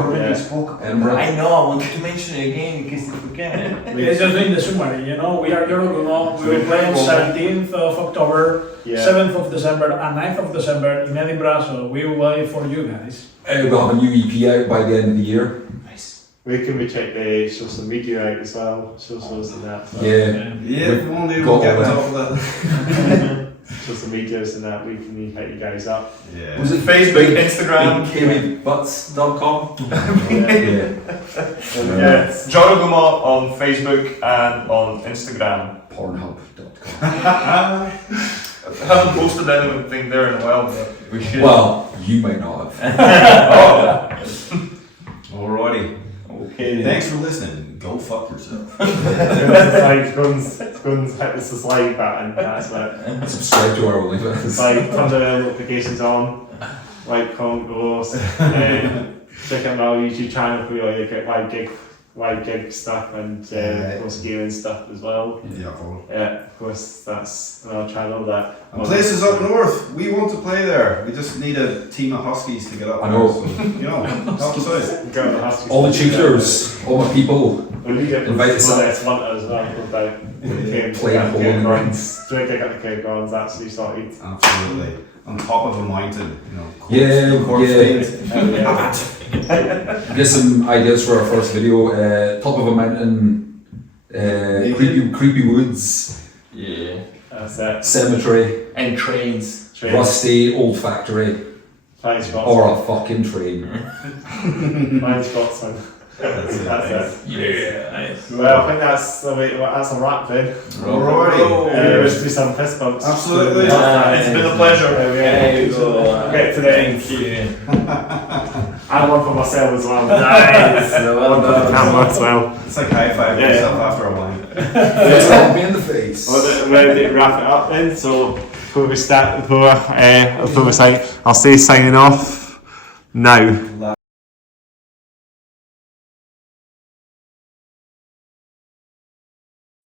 Edinburgh. I know, I wanted to mention it again in case you forget. It's just doing the summary, you know. We are Jorogumo. We will play on 17th of October, 7th of December, and 9th of December in Edinburgh. So we will wait for you guys. We'll have a new EP out by the end of the year. Nice. Where can we check the social media out as well? Socials and that. So. Yeah. If only we'll get on top of that. Social medias and that, we can hit you guys up. Yeah. Was it Facebook, Instagram? KBButts.com. Yeah. Jorogumo on Facebook and on Instagram. Pornhub.com. I haven't posted anything there in a while, but we should. Well, you might not have. Alrighty. Okay. Thanks for listening. Go fuck yourself. Guns hit the subscribe button, that's it. Subscribe to our It's OnlyFans. like turn the notifications on, like, comment, post, check out my YouTube channel for you get live gig stuff and of course gaming stuff as well. Yeah, cool. Yeah, of course that's another channel that. And places up north, we want to play there. We just need a team of Huskies to get up I there. know. So, you know, help us out. Go to the Huskies. All the cheaters, all my people. We need to Invite us up. next winter as well. Play a hole in the ground. Drink at the campgrounds actually started. Absolutely. On top of a mountain, you know. Yeah. Yeah. Get some ideas for our first video. Top of a mountain, creepy woods, Yeah. That's it. cemetery, And trains. Train. rusty old factory, Flying Scotsman. or a fucking train. Flying Scotsman. That's it. That's it. Yeah, nice. Well, I think that's a wrap then. Alrighty. Let's do some fist bumps. Absolutely. It's been a pleasure. There you go. Get to the end. Thank you. And one for myself as well. Nice. One for the camera as well. It's like high five yourself after a wine. Slap me in the face. We're ready to wrap it up then. So before we start, I'll say signing off now.